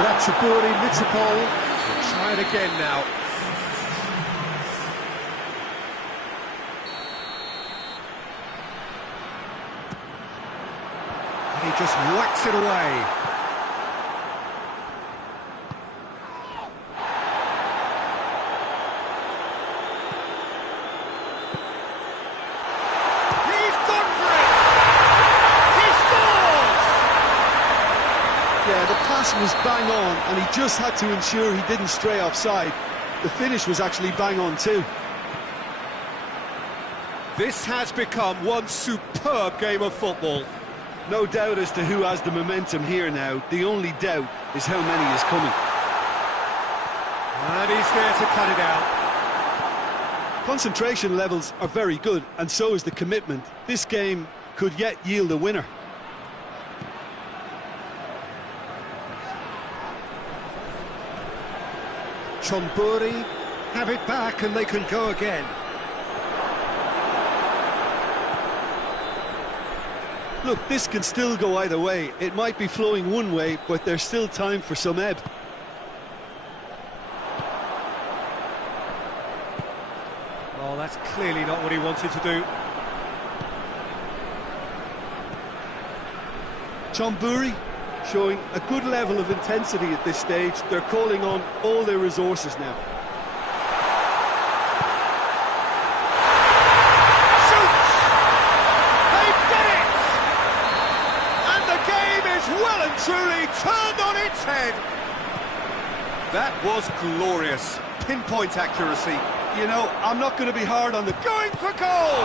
Ratchaburi Mitropol will try it again now. And he just whacks it away. Yeah, the pass was bang on, and he just had to ensure he didn't stray offside. The finish was actually bang on too. This has become one superb game of football. No doubt as to who has the momentum here now. The only doubt is how many is coming. And he's there to cut it out. Concentration levels are very good, and so is the commitment. This game could yet yield a winner. Chonburi have it back and they can go again. Look, this can still go either way. It might be flowing one way, but there's still time for some ebb. Oh, that's clearly not what he wanted to do. Chonburi showing a good level of intensity at this stage. They're calling on all their resources now. Shoots! They've done it! And the game is well and truly turned on its head. That was glorious. Pinpoint accuracy. You know, I'm not going to be hard on the... Going for goal!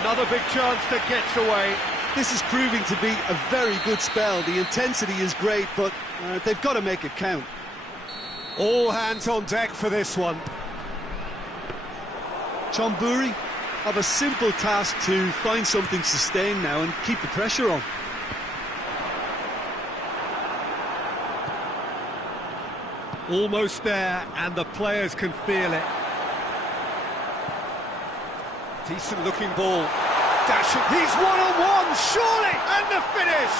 Another big chance that gets away. This is proving to be a very good spell. The intensity is great, but they've got to make it count. All hands on deck for this one. Chonburi have a simple task to find something sustained now and keep the pressure on. Almost there, and the players can feel it. Decent looking ball. Dashing, he's one-on-one, surely, and the finish!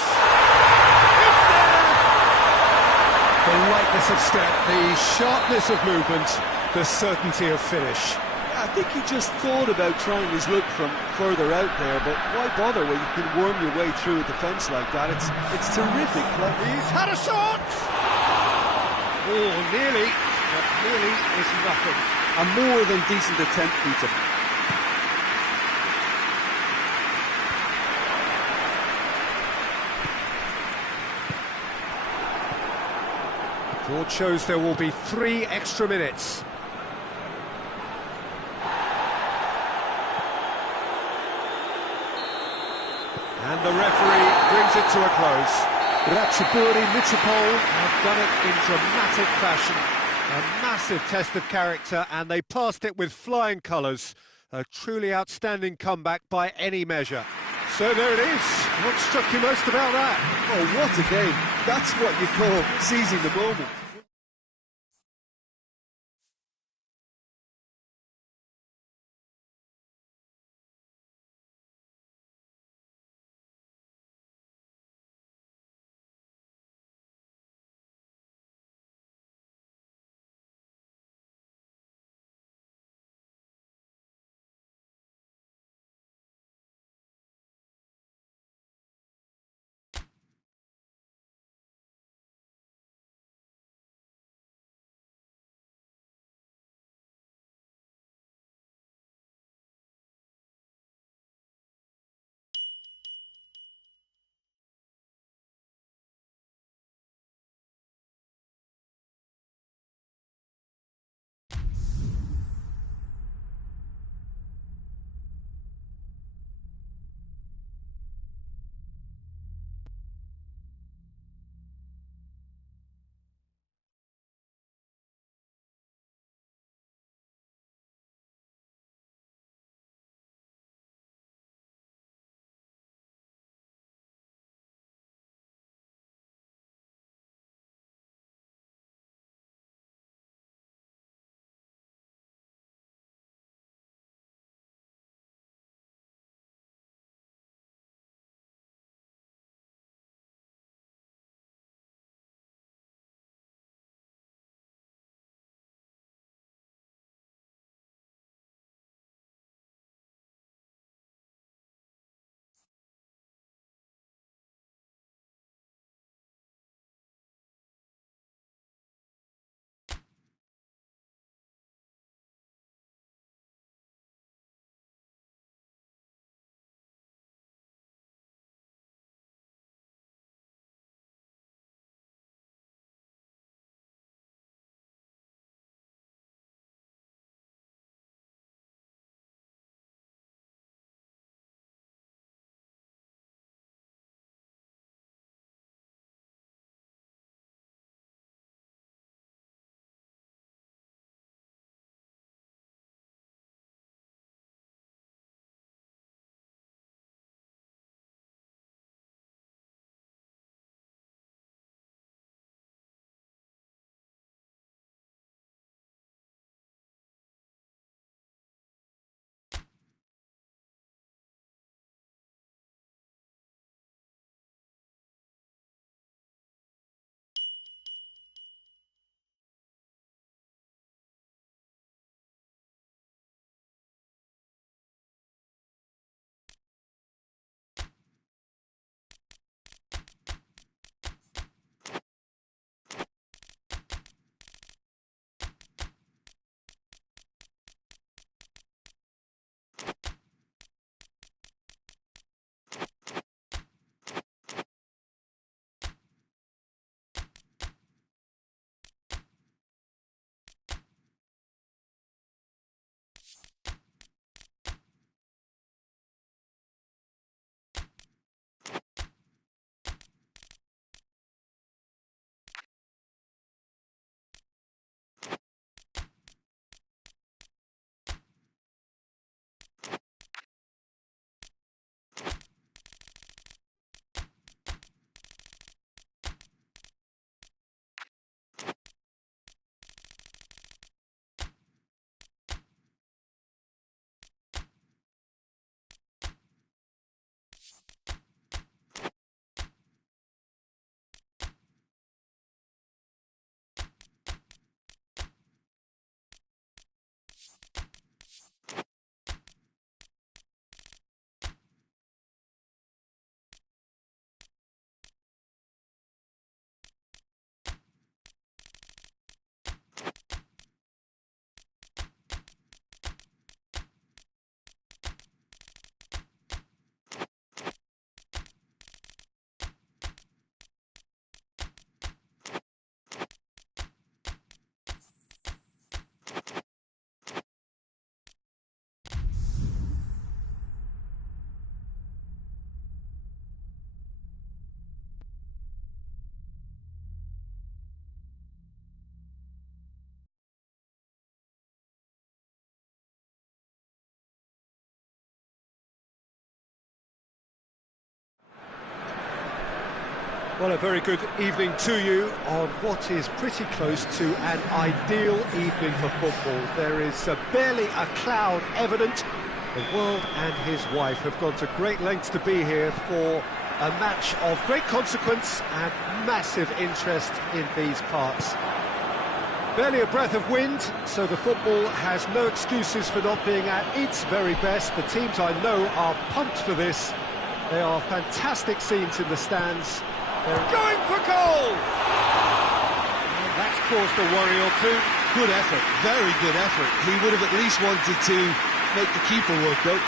It's there! The lightness of step, the sharpness of movement, the certainty of finish. I think he just thought about trying his luck from further out there, but why bother when you can worm your way through a defence like that? It's terrific play. He's had a shot! Oh, nearly, but nearly is nothing. A more than decent attempt, Peter. Board shows there will be 3 extra minutes. And the referee brings it to a close. Ratchaburi Mitropol have done it in dramatic fashion. A massive test of character, and they passed it with flying colours. A truly outstanding comeback by any measure. So there it is. What struck you most about that? Oh, what a game. That's what you call seizing the moment. Well, a very good evening to you on what is pretty close to an ideal evening for football. There is barely a cloud evident. The world and his wife have gone to great lengths to be here for a match of great consequence and massive interest in these parts. Barely a breath of wind, so the football has no excuses for not being at its very best. The teams I know are pumped for this. They are fantastic scenes in the stands. They're going for goal! And that's caused a worry or two. Good effort, very good effort. He would have at least wanted to make the keeper work, though.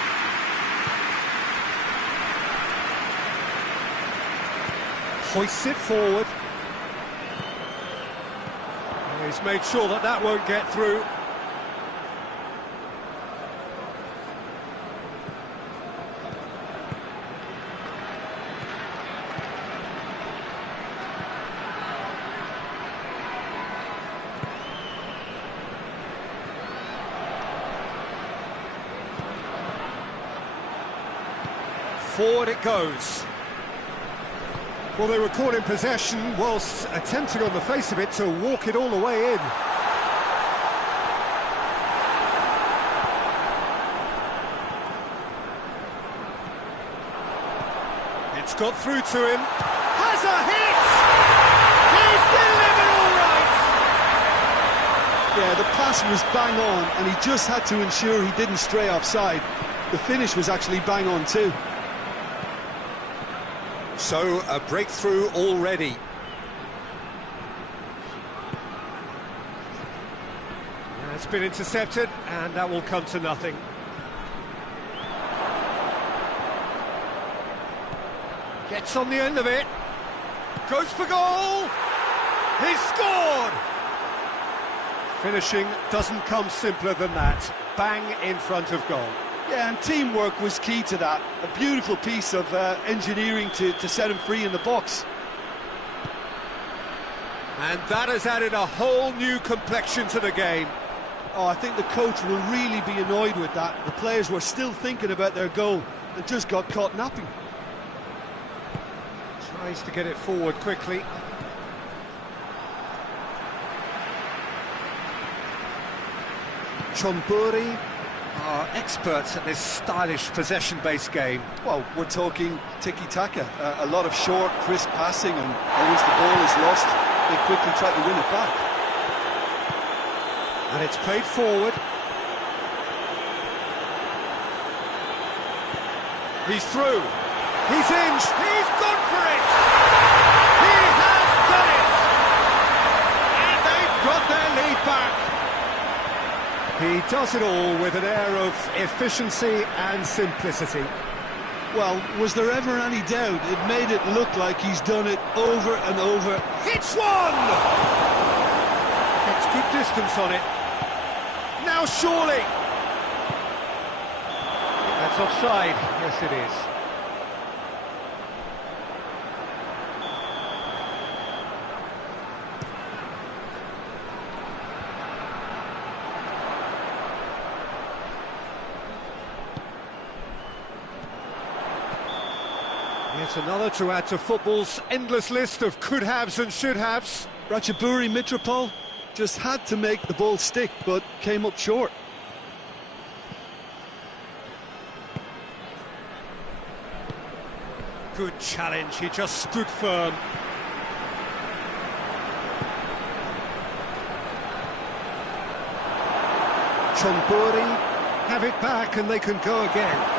Hoists it forward. He's made sure that that won't get through. Forward it goes. Well, they were caught in possession whilst attempting on the face of it to walk it all the way in. It's got through to him. Has a hit! He's delivered all right! Yeah, the pass was bang on, and he just had to ensure he didn't stray offside. The finish was actually bang on too. So, a breakthrough already. It's been intercepted, and that will come to nothing. Gets on the end of it. Goes for goal! He's scored! Finishing doesn't come simpler than that. Bang in front of goal. Yeah, and teamwork was key to that. A beautiful piece of engineering to set him free in the box. And that has added a whole new complexion to the game. Oh, I think the coach will really be annoyed with that. The players were still thinking about their goal and just got caught napping. Tries to get it forward quickly. Chonburi are experts at this stylish possession-based game. Well, we're talking tiki-taka, a lot of short, crisp passing, and once the ball is lost, they quickly try to win it back. And it's played forward. He's through. He's in. He's gone for it. He has done it. And they've got their lead back. He does it all with an air of efficiency and simplicity. Well, was there ever any doubt? It made it look like he's done it over and over. Hits one! Gets good distance on it. Now surely! That's offside. Yes, it is. Yet another to add to football's endless list of could-haves and should-haves. Ratchaburi Mitropol just had to make the ball stick, but came up short. Good challenge, he just stood firm. Chonburi have it back and they can go again.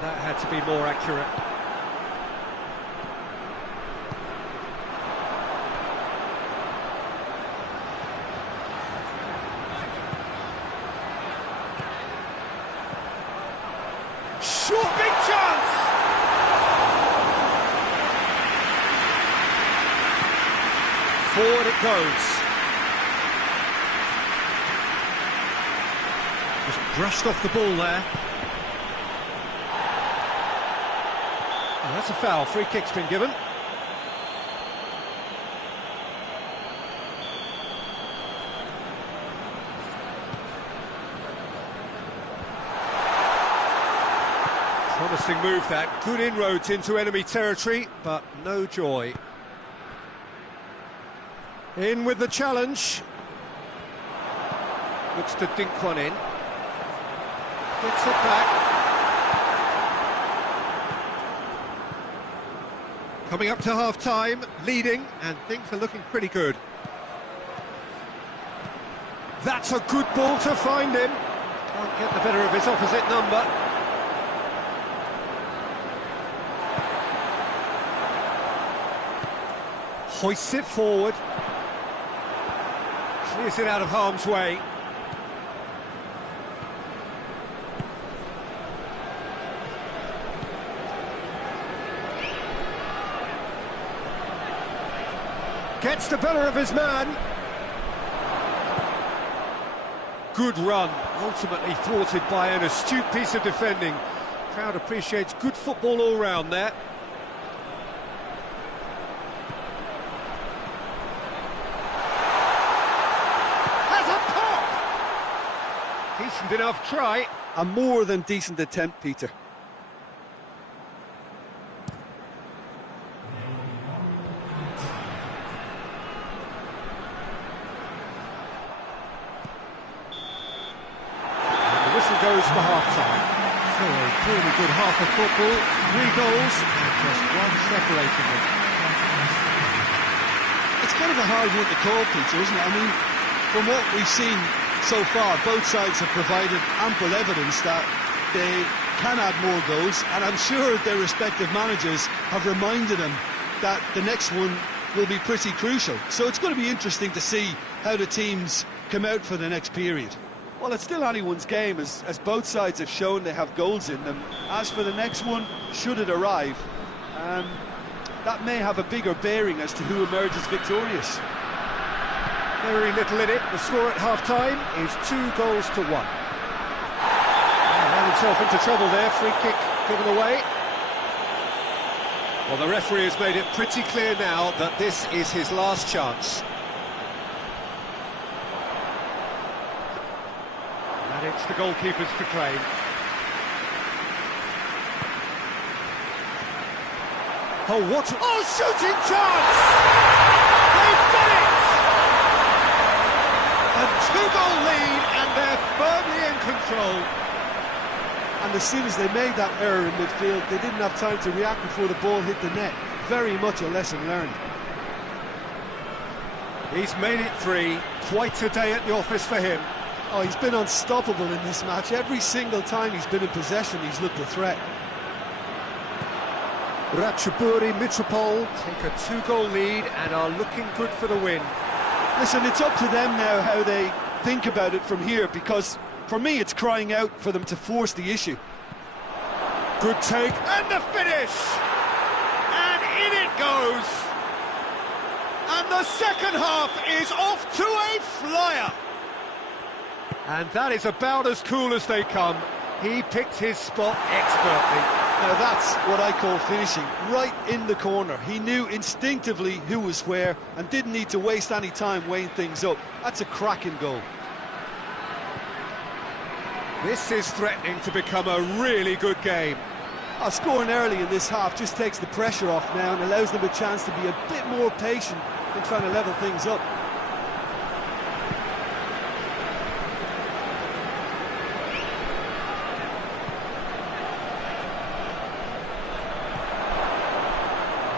That had to be more accurate. Sure, big chance! Forward it goes. Just brushed off the ball there. Oh, that's a foul. Free kick's been given. Interesting move that. Good inroads into enemy territory, but no joy. In with the challenge. Looks to dink one in. Gets it back. Coming up to half-time, leading, and things are looking pretty good. That's a good ball to find him. Can't get the better of his opposite number. Hoists it forward. Clears it out of harm's way. Gets the better of his man. Good run, ultimately thwarted by an astute piece of defending. Crowd appreciates good football all round there. Has a pop! Decent enough try. A more than decent attempt, Peter. Goes for half-time. So a really good half of football, 3 goals and just one separating them. It's kind of a hard one to call, Peter, isn't it? I mean, from what we've seen so far, both sides have provided ample evidence that they can add more goals, and I'm sure their respective managers have reminded them that the next one will be pretty crucial. So it's going to be interesting to see how the teams come out for the next period. Well, it's still anyone's game, as both sides have shown they have goals in them. As for the next one, should it arrive, that may have a bigger bearing as to who emerges victorious. Very little in it. The score at half-time is 2 goals to 1. Ran himself into trouble there, free kick given away. Well, the referee has made it pretty clear now that this is his last chance. It's the goalkeepers to claim. Oh, what? Oh, shooting chance! They've done it! A 2-goal lead, and they're firmly in control. And as soon as they made that error in midfield, they didn't have time to react before the ball hit the net. Very much a lesson learned. He's made it 3. Quite a day at the office for him. Oh, he's been unstoppable in this match. Every single time he's been in possession, he's looked a threat. Ratchaburi Mitropol take a 2-goal lead and are looking good for the win. Listen, it's up to them now how they think about it from here, because for me it's crying out for them to force the issue. Good take, and the finish! And in it goes! And the second half is off to a flyer! And that is about as cool as they come. He picked his spot expertly. Now that's what I call finishing, right in the corner. He knew instinctively who was where and didn't need to waste any time weighing things up. That's a cracking goal. This is threatening to become a really good game. Scoring early in this half just takes the pressure off now and allows them a chance to be a bit more patient in trying to level things up.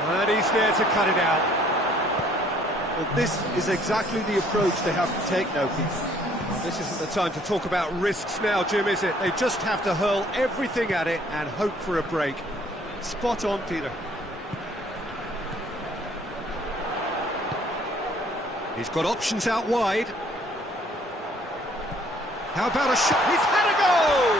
And he's there to cut it out. Well, this is exactly the approach they have to take now, Pete. Well, this isn't the time to talk about risks now, Jim, is it? They just have to hurl everything at it and hope for a break. Spot on, Peter. He's got options out wide. How about a shot? He's had a goal!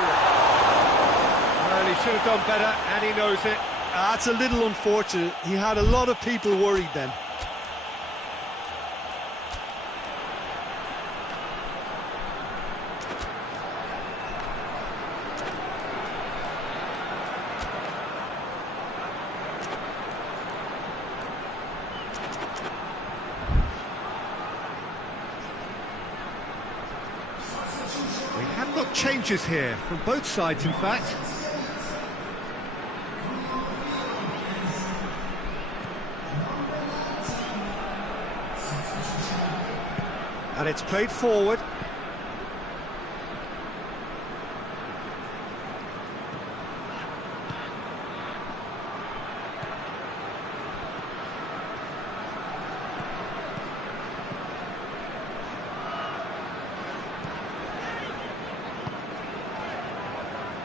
Well, he should have done better, and he knows it. That's a little unfortunate. He had a lot of people worried then. We have got changes here, from both sides, in fact. And it's played forward.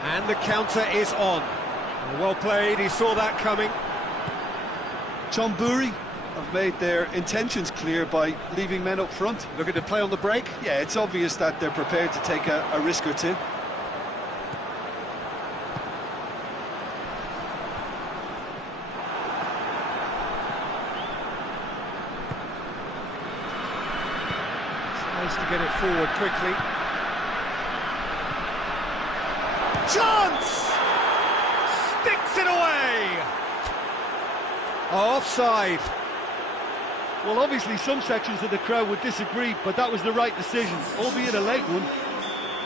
And the counter is on. Well played, he saw that coming. Chonburi have made their intentions clear by leaving men up front. Looking to play on the break. Yeah, it's obvious that they're prepared to take a risk or two. Nice to get it forward quickly. Chance! Sticks it away! Offside. Well, obviously some sections of the crowd would disagree, but that was the right decision, albeit a late one.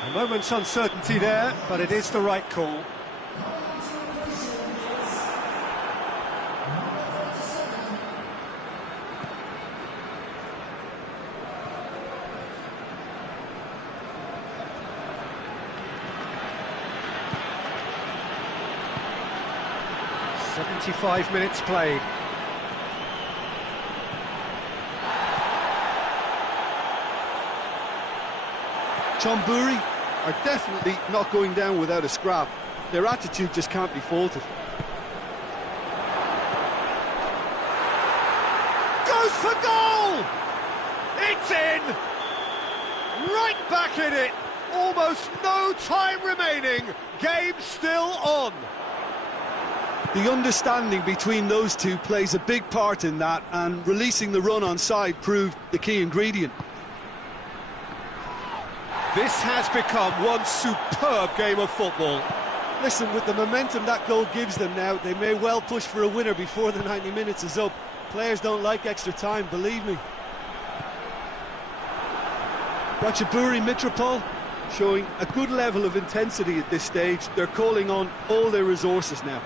A moment's uncertainty there, but it is the right call. "75 minutes played." Chonburi are definitely not going down without a scrap. Their attitude just can't be faulted. Goes for goal! It's in! Right back in it! Almost no time remaining. Game still on. The understanding between those two plays a big part in that, and releasing the run on side proved the key ingredient. This has become one superb game of football. Listen, with the momentum that goal gives them now, they may well push for a winner before the 90 minutes is up. Players don't like extra time, believe me. Ratchaburi Mitropol showing a good level of intensity at this stage. They're calling on all their resources now.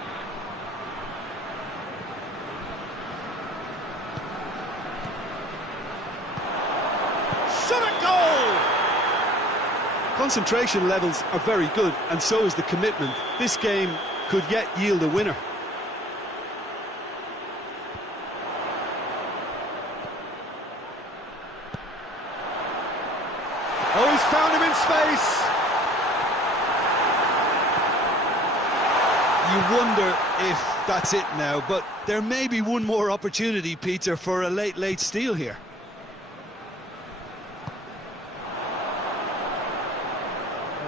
Shot at goal! Concentration levels are very good, and so is the commitment. This game could yet yield a winner. Oh, he's found him in space! You wonder if that's it now, but there may be one more opportunity, Peter, for a late steal here.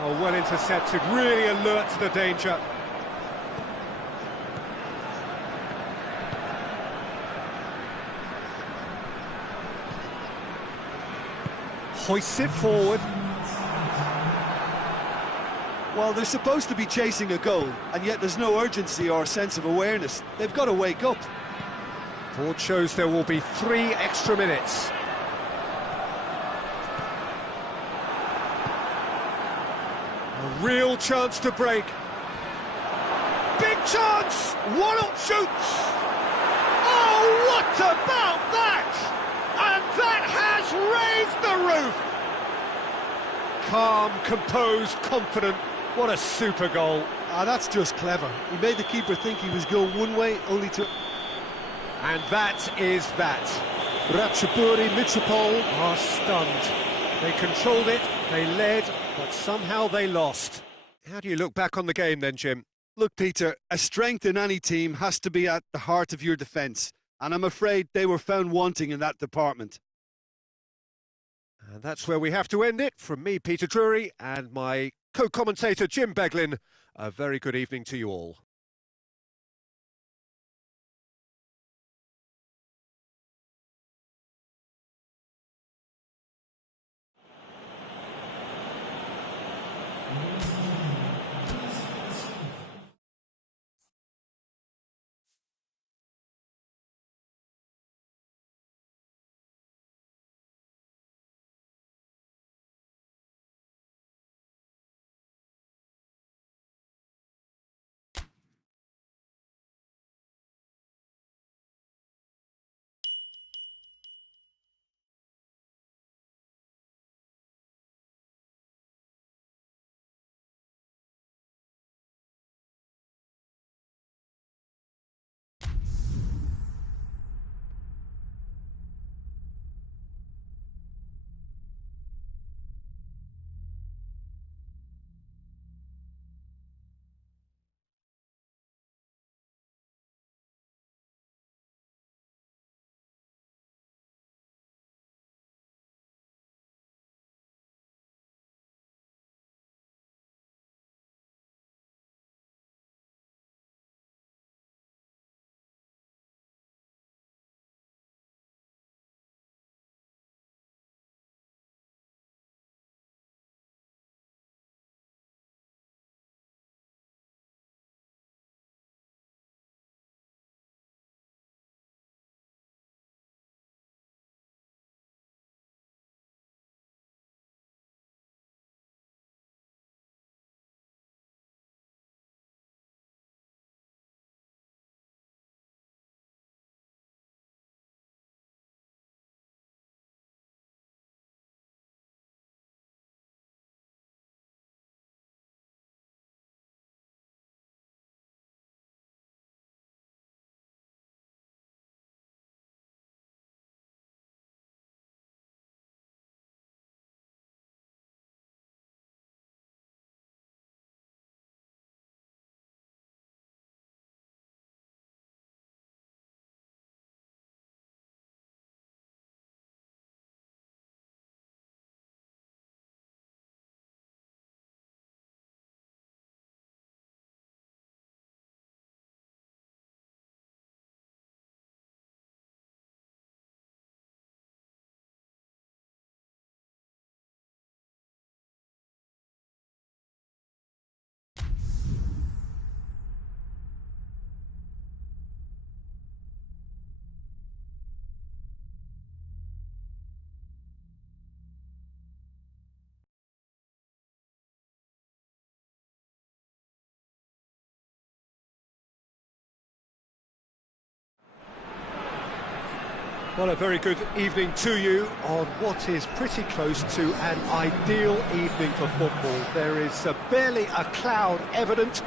Oh, well intercepted, really alert to the danger. Hoists it forward. Well, they're supposed to be chasing a goal, and yet there's no urgency or sense of awareness. They've got to wake up. Board shows there will be 3 extra minutes. A real chance to break. Big chance! Waddle shoots! Oh, what about that? And that has raised the roof! Calm, composed, confident. What a super goal. Ah, that's just clever. He made the keeper think he was going one way, only to... And that is that. Ratchaburi Mitropol Are stunned. They controlled it, they led, but somehow they lost. How do you look back on the game then, Jim? Look, Peter, a strength in any team has to be at the heart of your defence, and I'm afraid they were found wanting in that department. And that's where we have to end it. From me, Peter Drury, and my co-commentator, Jim Beglin, a very good evening to you all. Well, a very good evening to you on what is pretty close to an ideal evening for football. There is barely a cloud evident.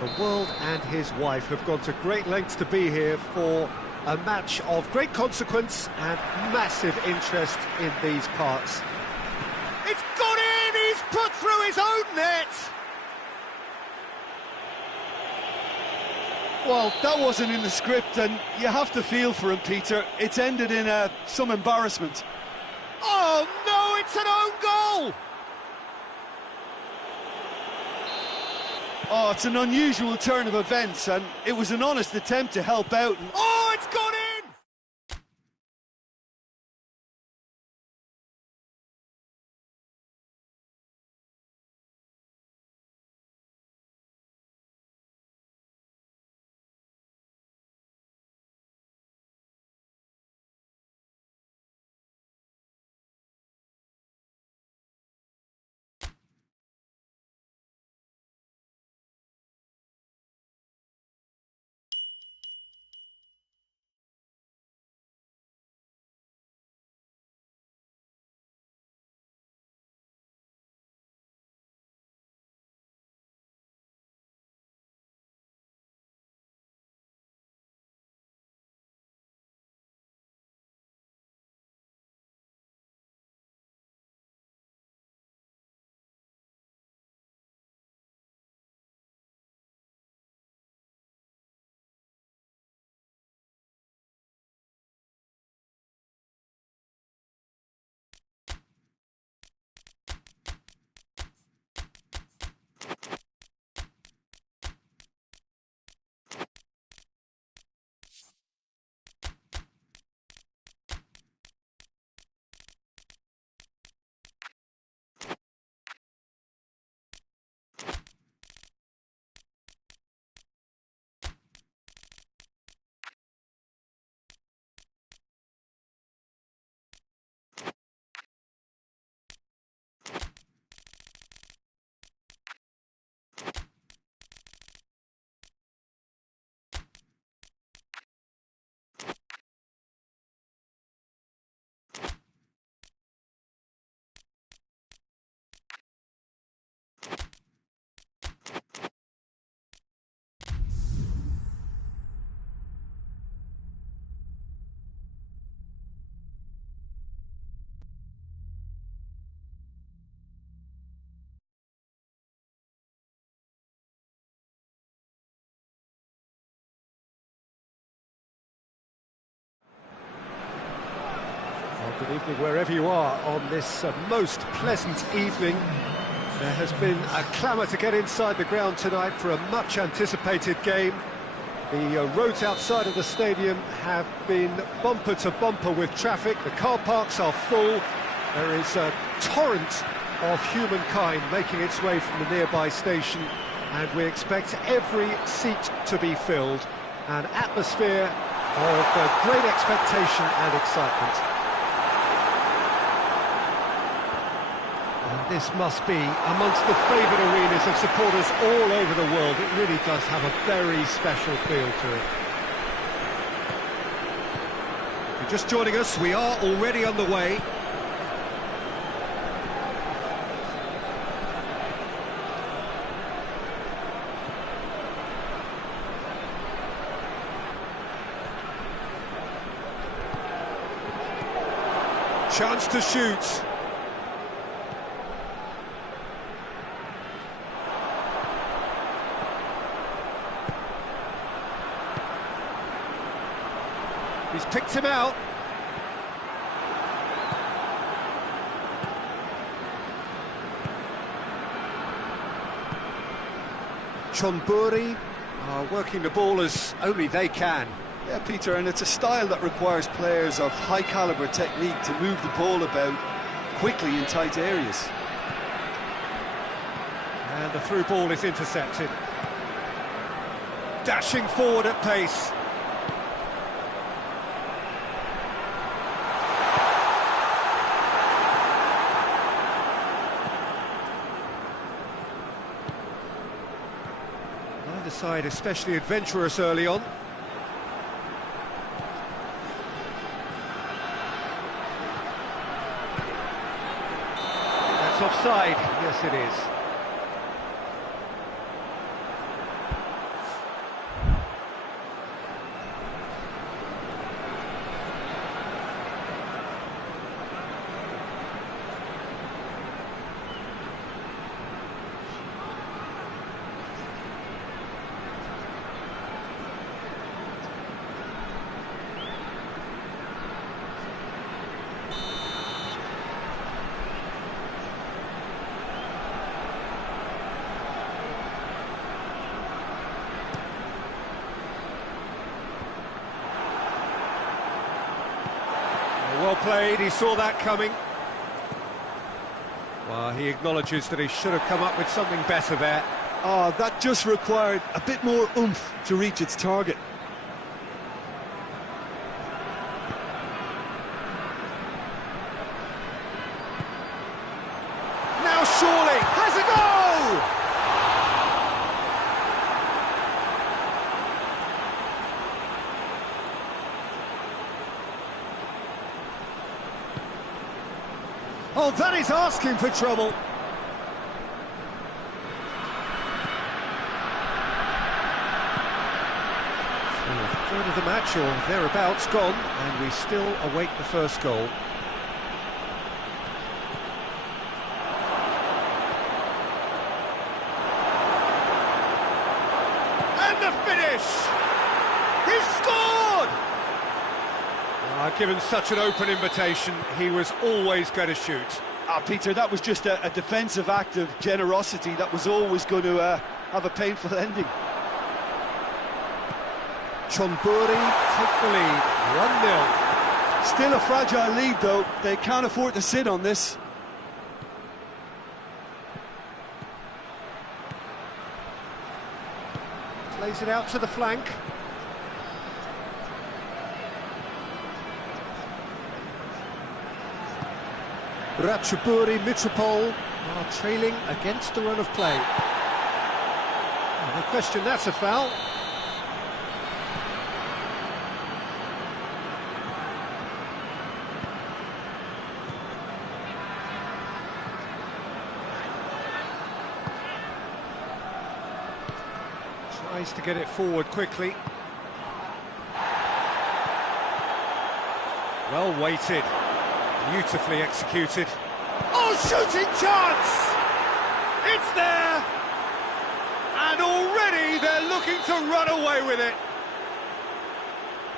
The world and his wife have gone to great lengths to be here for a match of great consequence and massive interest in these parts. It's gone in! He's put through his own net! Well, that wasn't in the script, and you have to feel for him, Peter. It's ended in some embarrassment. Oh, no, it's an own goal! Oh, it's an unusual turn of events, and it was an honest attempt to help out. Oh, it's gone in! Good evening wherever you are on this most pleasant evening. There has been a clamour to get inside the ground tonight for a much-anticipated game. The roads outside of the stadium have been bumper to bumper with traffic. The car parks are full. There is a torrent of humankind making its way from the nearby station, and we expect every seat to be filled. An atmosphere of great expectation and excitement. And this must be amongst the favoured arenas of supporters all over the world. It really does have a very special feel to it. If you're just joining us, we are already on the way. Chance to shoot. He's picked him out. Chonburi are working the ball as only they can. Yeah, Peter, and it's a style that requires players of high-caliber technique to move the ball about quickly in tight areas. And the through ball is intercepted. Dashing forward at pace. Neither side especially adventurous early on. offside. Yes, it is. Well played, he saw that coming. Well, he acknowledges that he should have come up with something better there. Oh, that just required a bit more oomph to reach its target. Now surely has a goal! Oh, that is asking for trouble. So a third of the match or thereabouts gone, and we still await the first goal. And the finish! He's scored! Given such an open invitation, he was always going to shoot. Peter, that was just a defensive act of generosity that was always going to have a painful ending. Chonburi take the lead, 1-0. Still a fragile lead, though. They can't afford to sit on this. Plays it out to the flank. Ratchaburi Mitropole are trailing against the run of play. No question, that's a foul. Tries to get it forward quickly. Well weighted. Beautifully executed. Oh, shooting chance! It's there! And already they're looking to run away with it.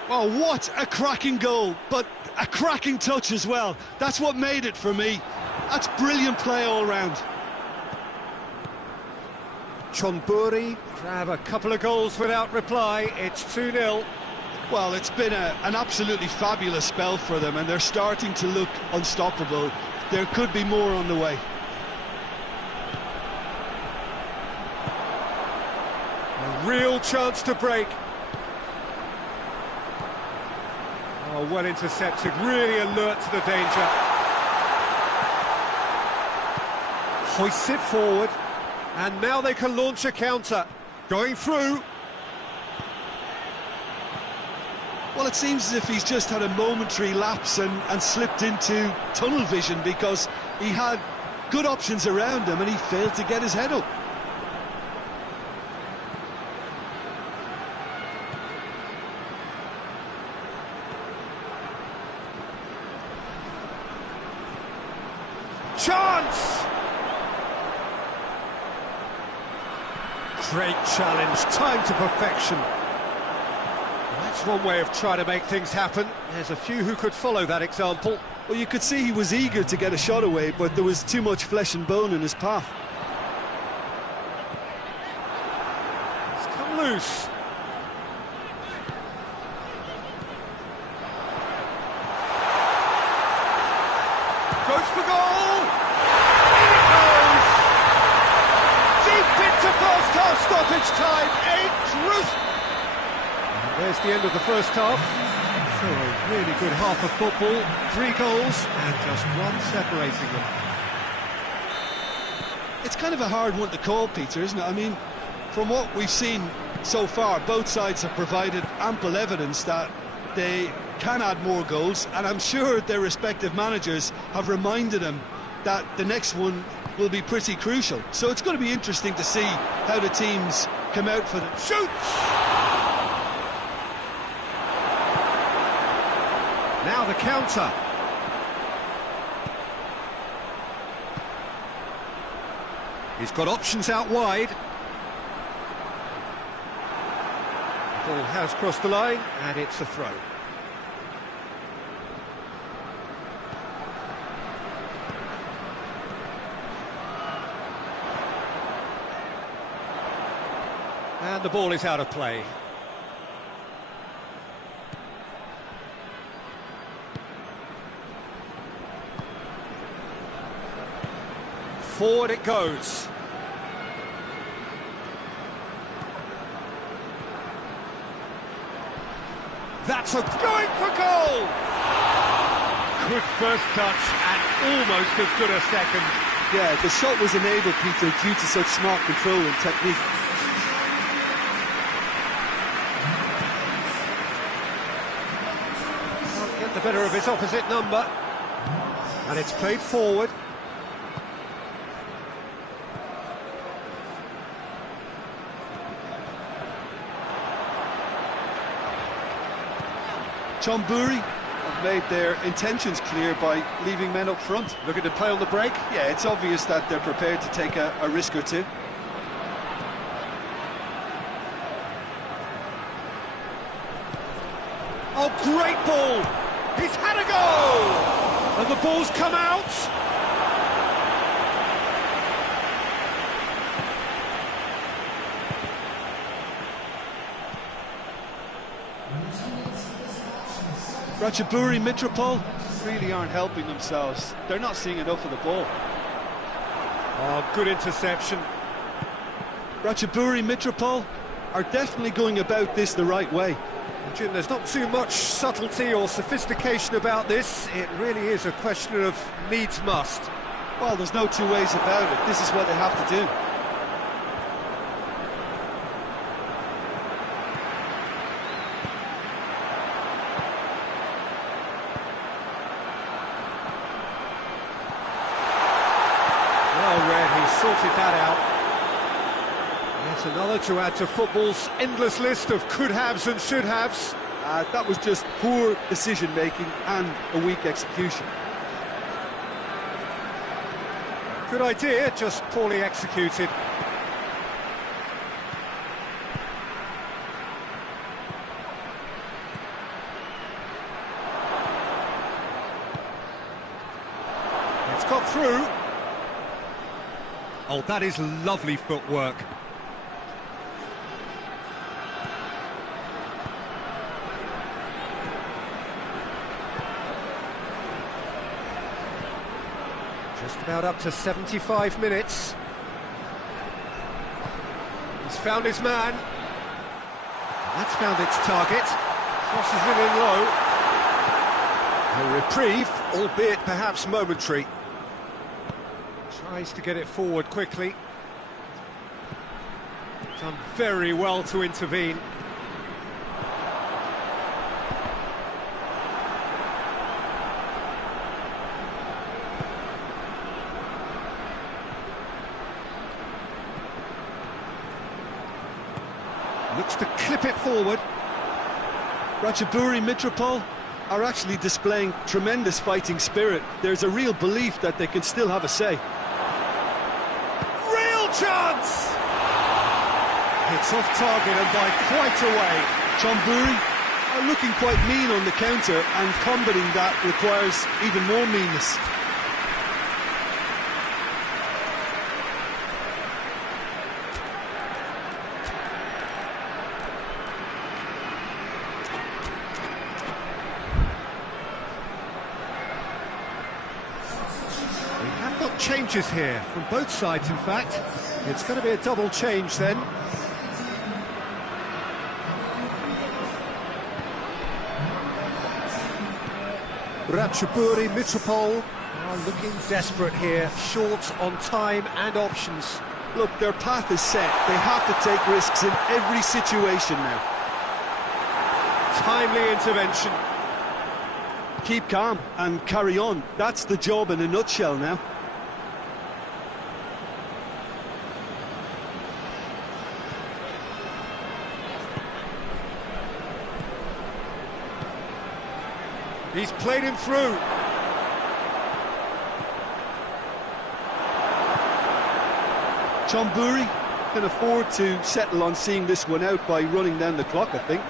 Oh, what a cracking goal, but a cracking touch as well. That's what made it for me. That's brilliant play all round. Chonburi grab a couple of goals without reply. It's 2-0. Well, it's been an absolutely fabulous spell for them, and they're starting to look unstoppable. There could be more on the way. A real chance to break. Oh, well intercepted, really alert to the danger. Hoists it forward, and now they can launch a counter. Going through. Well, it seems as if he's just had a momentary lapse and slipped into tunnel vision, because he had good options around him and he failed to get his head up. Chance! Great challenge, time to perfection. That's one way of trying to make things happen. There's a few who could follow that example. Well, you could see he was eager to get a shot away, but there was too much flesh and bone in his path. It's come loose. Goes for goal! In it goes! Deep into first half stoppage time, crucial. There's the end of the first half. So a really good half of football, 3 goals and just one separating them. It's kind of a hard one to call, Peter, isn't it? I mean, from what we've seen so far, both sides have provided ample evidence that they can add more goals, and I'm sure their respective managers have reminded them that the next one will be pretty crucial. So it's going to be interesting to see how the teams come out for the Shoots! Now the counter. He's got options out wide. The ball has crossed the line, and it's a throw. And the ball is out of play. Forward it goes. That's a going for goal! Good first touch and almost as good a second. Yeah, the shot was enabled, Peter, due to such smart control and technique. Can't get the better of his opposite number. And it's played forward. John Burry have made their intentions clear by leaving men up front. Looking to play on the break. Yeah, it's obvious that they're prepared to take a risk or two. Oh, great ball! He's had a go! And the ball's come out! Ratchaburi Mitropol really aren't helping themselves. They're not seeing enough of the ball. Oh, good interception. Ratchaburi Mitropol are definitely going about this the right way. Jim, there's not too much subtlety or sophistication about this. It really is a question of needs must. Well, there's no two ways about it. This is what they have to do. Sorted that out. Yet another to add to football's endless list of could-haves and should-haves. That was just poor decision-making and a weak execution. Good idea, just poorly executed. It's got through. Oh, that is lovely footwork. Just about up to 75 minutes. He's found his man. That's found its target. Crosses it in low. A reprieve, albeit perhaps momentary. Tries to get it forward quickly. Done very well to intervene. Looks to clip it forward. Ratchaburi Mitropol are actually displaying tremendous fighting spirit. There's a real belief that they can still have a say. Chance! It's off target and by quite a way. Chonburi are looking quite mean on the counter, and combating that requires even more meanness. We have got changes here from both sides, in fact. It's going to be a double change then. Ratchaburi Mitropol are looking desperate here, short on time and options. Look, their path is set. They have to take risks in every situation now. Timely intervention. Keep calm and carry on. That's the job in a nutshell now. He's played him through. John Burry can afford to settle on seeing this one out by running down the clock, I think.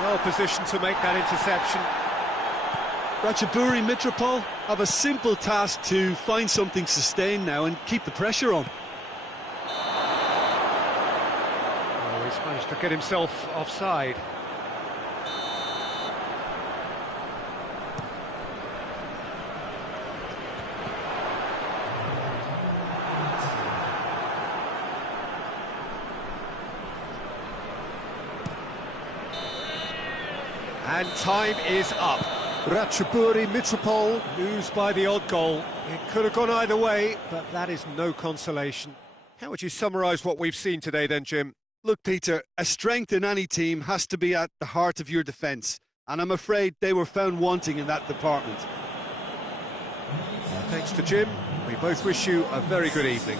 Well positioned to make that interception. Ratchaburi Mitropol have a simple task to find something sustained now and keep the pressure on. Oh, he's managed to get himself offside. And time is up. Ratchaburi Mitropol lose by the odd goal. It could have gone either way, but that is no consolation. How would you summarise what we've seen today then, Jim? Look, Peter, a strength in any team has to be at the heart of your defence, and I'm afraid they were found wanting in that department. Thanks to Jim, we both wish you a very good evening.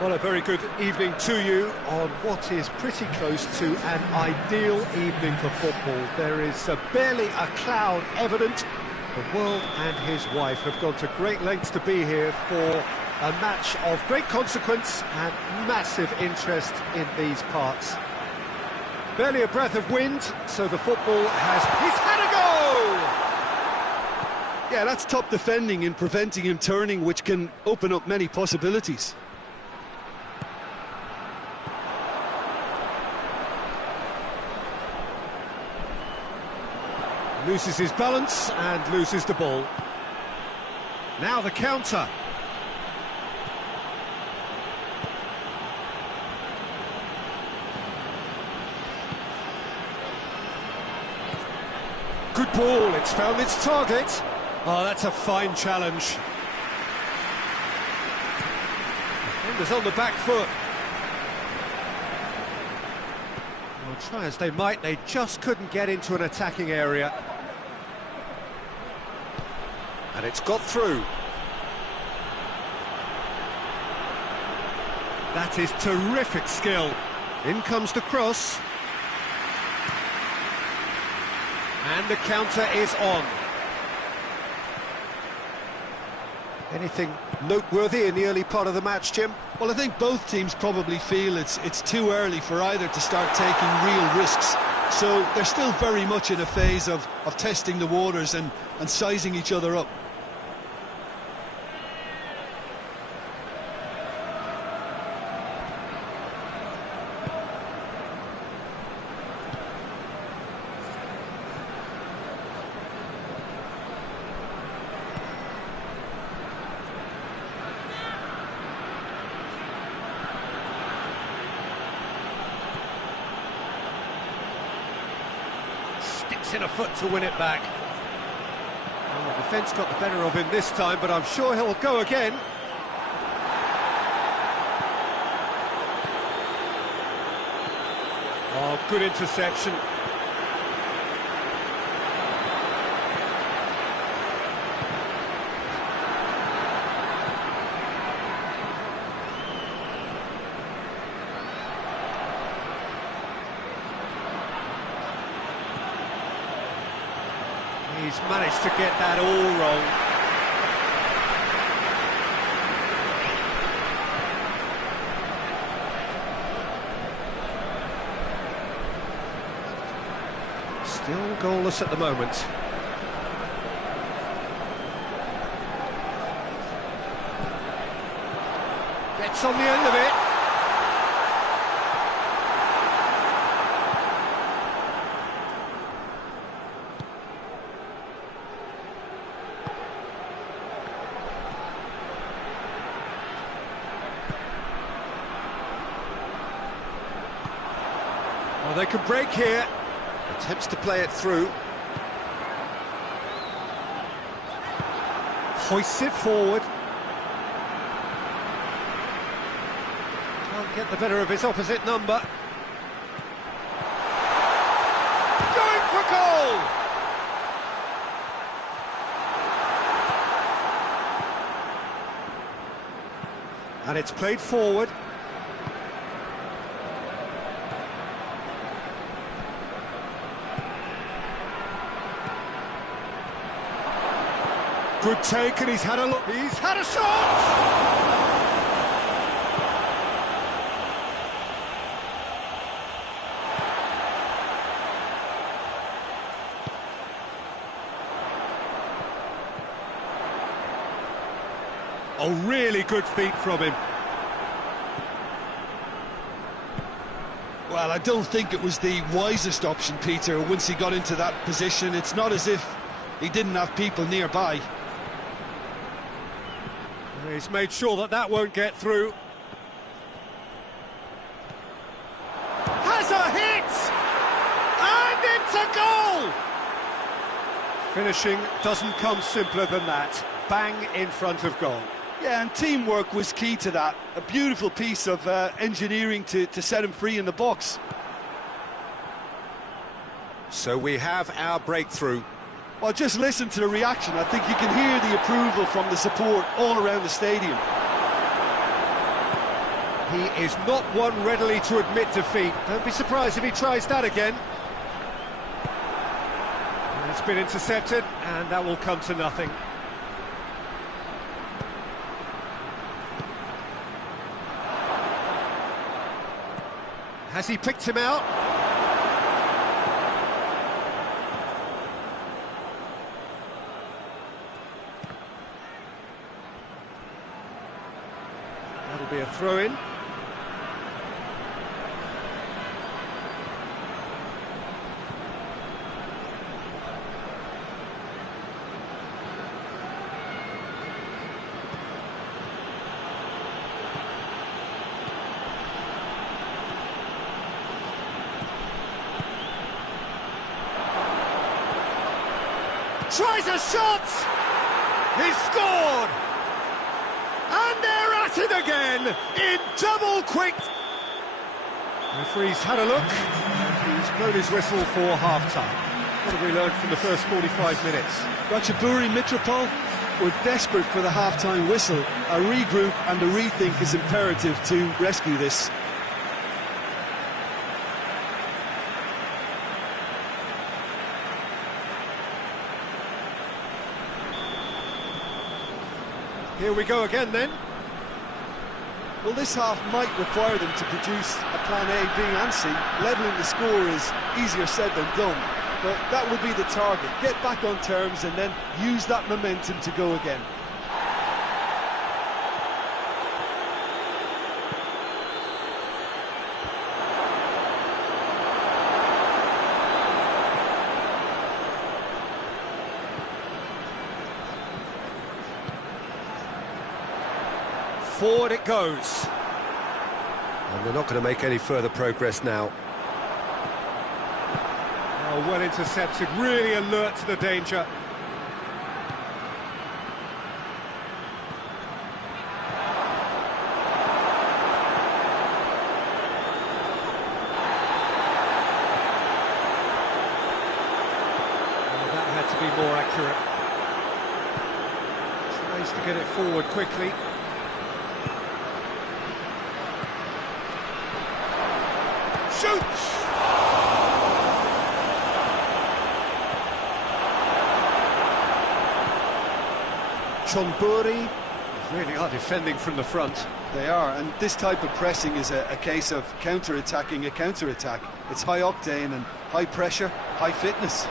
Well, a very good evening to you on what is pretty close to an ideal evening for football. There is barely a cloud evident. The world and his wife have gone to great lengths to be here for a match of great consequence and massive interest in these parts. Barely a breath of wind, so the football has... He's had a Yeah, that's top defending and preventing him turning, which can open up many possibilities. Loses his balance and loses the ball. Now the counter. Good ball, it's found its target. Oh, that's a fine challenge. Defenders on the back foot. Well, try as they might, they just couldn't get into an attacking area. And it's got through. That is terrific skill. In comes the cross. And the counter is on. Anything noteworthy in the early part of the match, Jim? Well, I think both teams probably feel it's too early for either to start taking real risks. So they're still very much in a phase of testing the waters and sizing each other up. Sticks in a foot to win it back. Well, the defence got the better of him this time, but I'm sure he'll go again. Oh, good interception. He's managed to get that all wrong. Still goalless at the moment. Gets on the end of it. Well, they could break here. Attempts to play it through. Hoists it forward. Can't get the better of his opposite number. Going for goal! And it's played forward. Good take, and he's had a look. He's had a shot! Oh, really good feet from him. Well, I don't think it was the wisest option, Peter, once he got into that position. It's not as if he didn't have people nearby. He's made sure that that won't get through. Has a hit! And it's a goal! Finishing doesn't come simpler than that. Bang in front of goal. Yeah, and teamwork was key to that. A beautiful piece of engineering to set him free in the box. So we have our breakthrough. Well, just listen to the reaction. I think you can hear the approval from the support all around the stadium. He is not one readily to admit defeat. Don't be surprised if he tries that again. And it's been intercepted, and that will come to nothing. Has he picked him out? That'll be a throw-in. Tries a shot! He's scored! And they're at it again, in double quick! The referee's had a look, and he's blown his whistle for half-time. What have we learned from the first 45 minutes? Ratchaburi Mitropol were desperate for the half-time whistle. A regroup and a rethink is imperative to rescue this. Here we go again then. Well, this half might require them to produce a plan A, B and C. Levelling the score is easier said than done, but that would be the target. Get back on terms and then use that momentum to go again. Forward it goes. And they're not going to make any further progress now. Oh, well intercepted, really alert to the danger. Oh, that had to be more accurate. Tries to get it forward quickly. Shoots! Chonburi really are defending from the front. They are, and this type of pressing is a case of counter-attacking a counter-attack. It's high octane and high pressure, high fitness.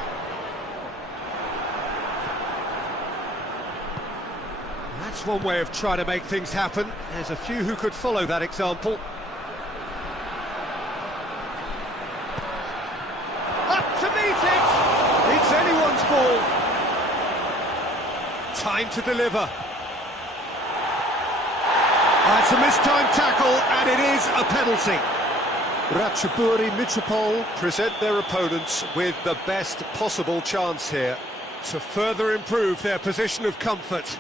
That's one way of trying to make things happen. There's a few who could follow that example. To meet it! It's anyone's ball. Time to deliver. That's a mistimed tackle, and it is a penalty. Ratchaburi Mitropol present their opponents with the best possible chance here to further improve their position of comfort.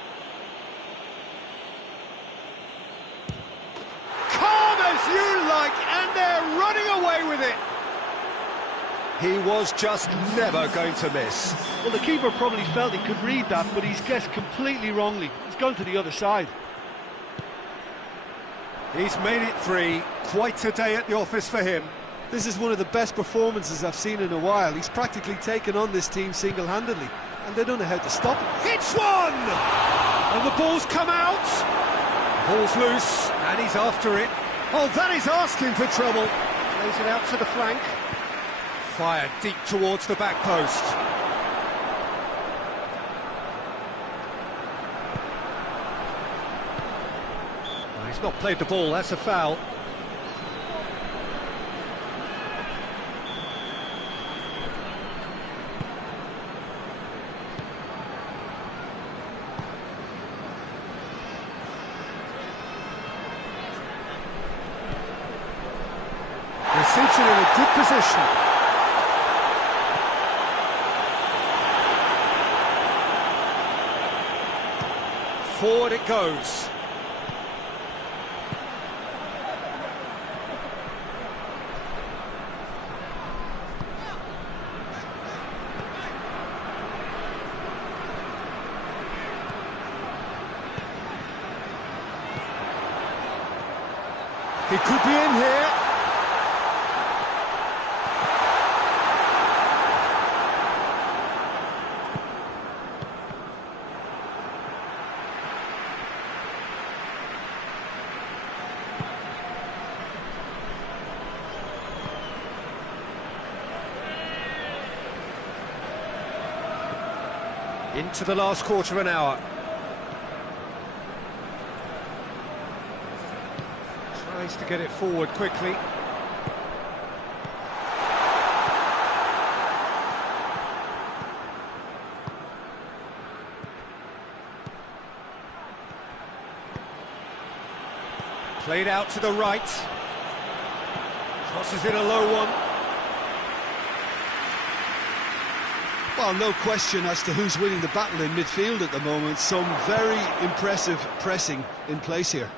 Calm as you like, and they're running away with it. He was just never going to miss. Well, the keeper probably felt he could read that, but he's guessed completely wrongly. He's gone to the other side. He's made it 3. Quite a day at the office for him. This is one of the best performances I've seen in a while. He's practically taken on this team single-handedly, and they don't know how to stop him. Hits one! And the ball's come out. The ball's loose, and he's after it. Oh, that is asking for trouble. Plays it out to the flank. Fired deep towards the back post. Well, he's not played the ball, that's a foul. They're seated in a good position. Forward it goes. He could be in here. Into the last quarter of an hour. Nice to get it forward quickly. Played out to the right. Crosses in a low one. Well, no question as to who's winning the battle in midfield at the moment. Some very impressive pressing in place here.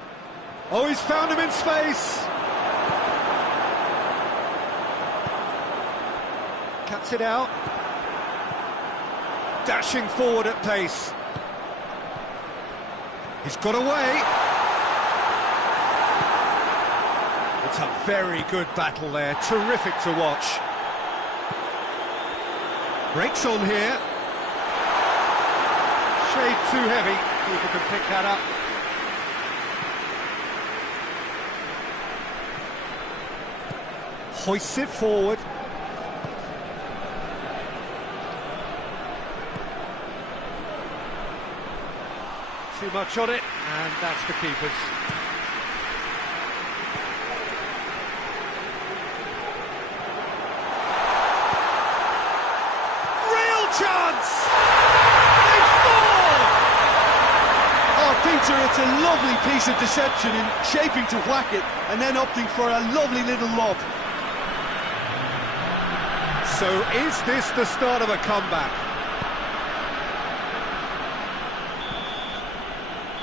Oh, he's found him in space. Cuts it out. Dashing forward at pace. He's got away. It's a very good battle there. Terrific to watch. Breaks on here. Shade too heavy. Keeper can pick that up. Hoists it forward. Too much on it, and that's the keeper's. Chance! They've scored! Oh, Peter, it's a lovely piece of deception in shaping to whack it and then opting for a lovely little lob. So is this the start of a comeback?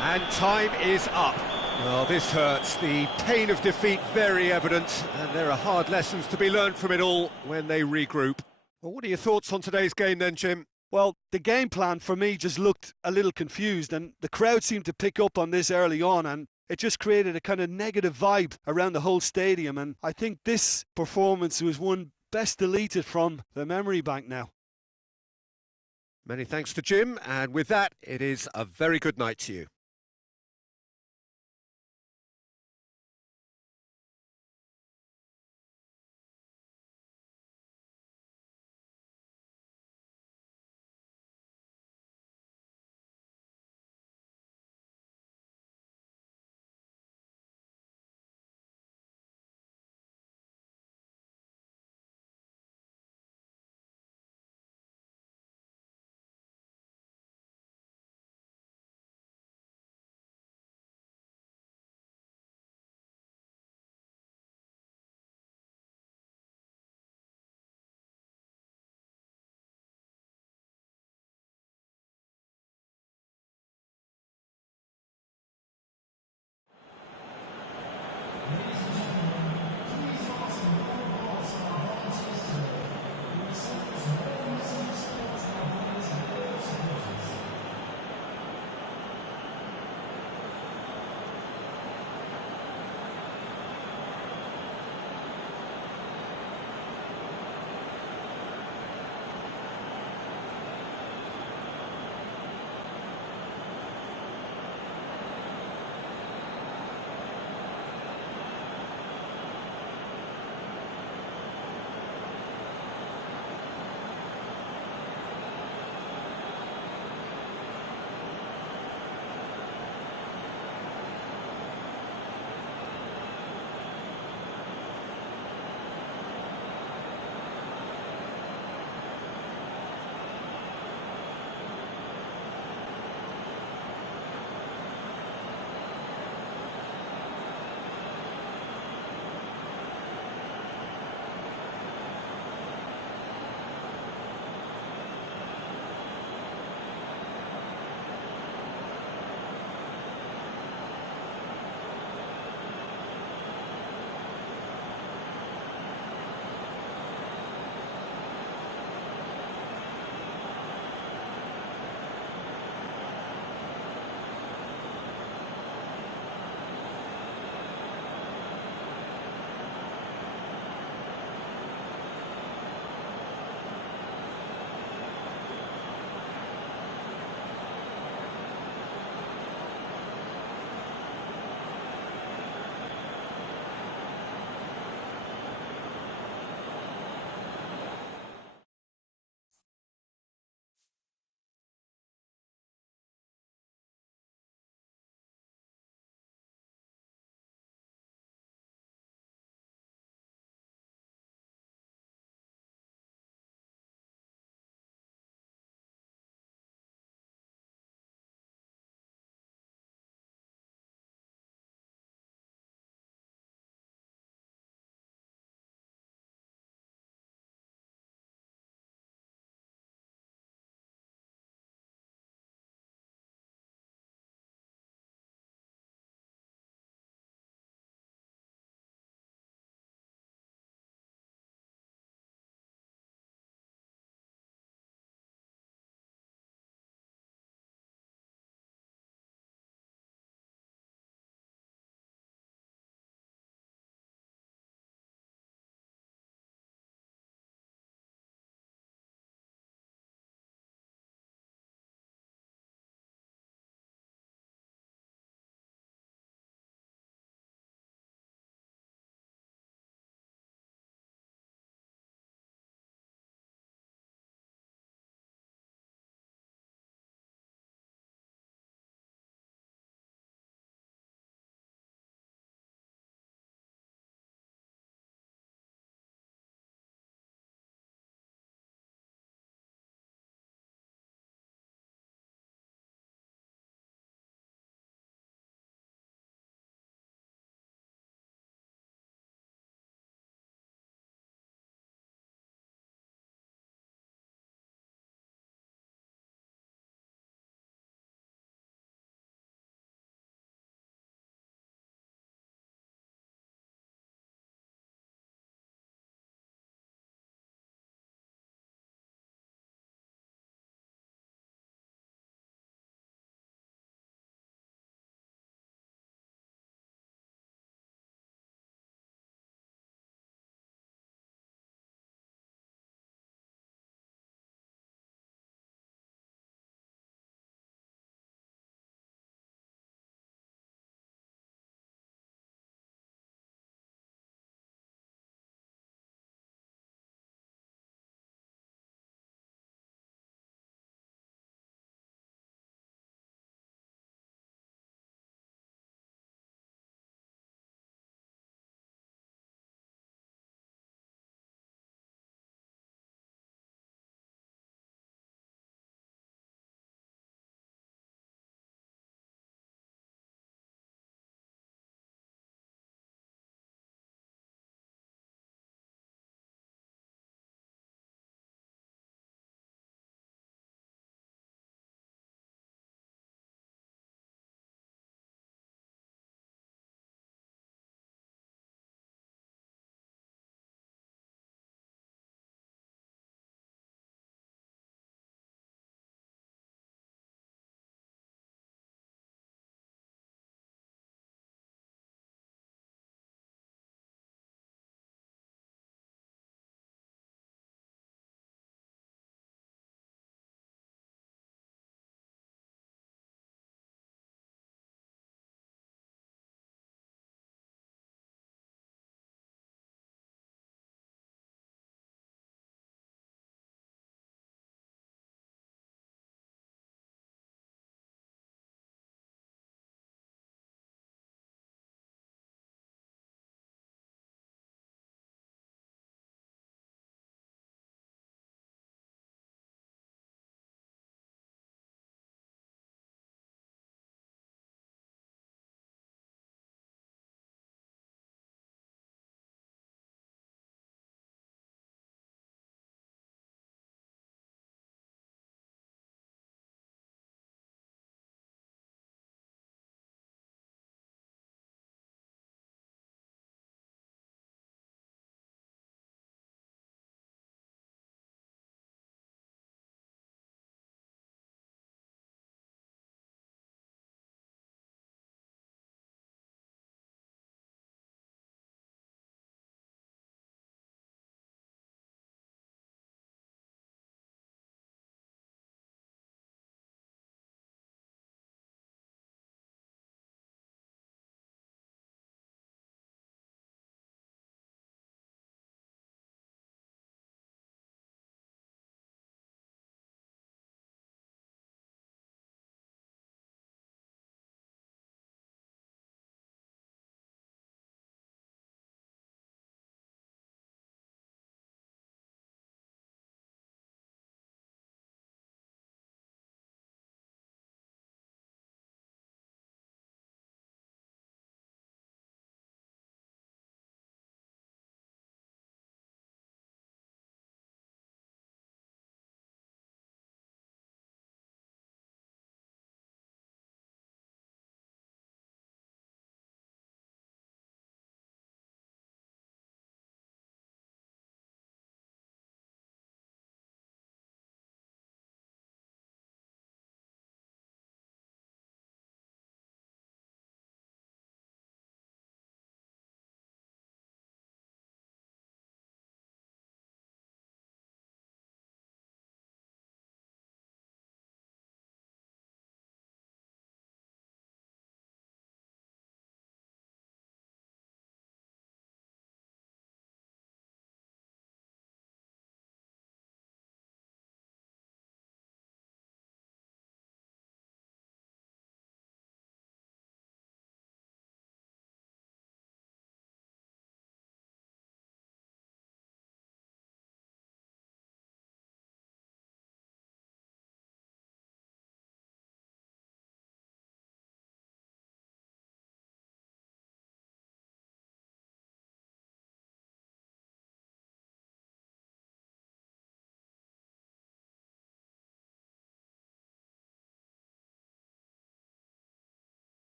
And time is up. Well, this hurts. The pain of defeat very evident, and there are hard lessons to be learned from it all when they regroup. Well, what are your thoughts on today's game then, Jim? Well, the game plan for me just looked a little confused, and the crowd seemed to pick up on this early on, and it just created a kind of negative vibe around the whole stadium, and I think this performance was one best deleted from the memory bank now. Many thanks to Jim, and with that, it is a very good night to you.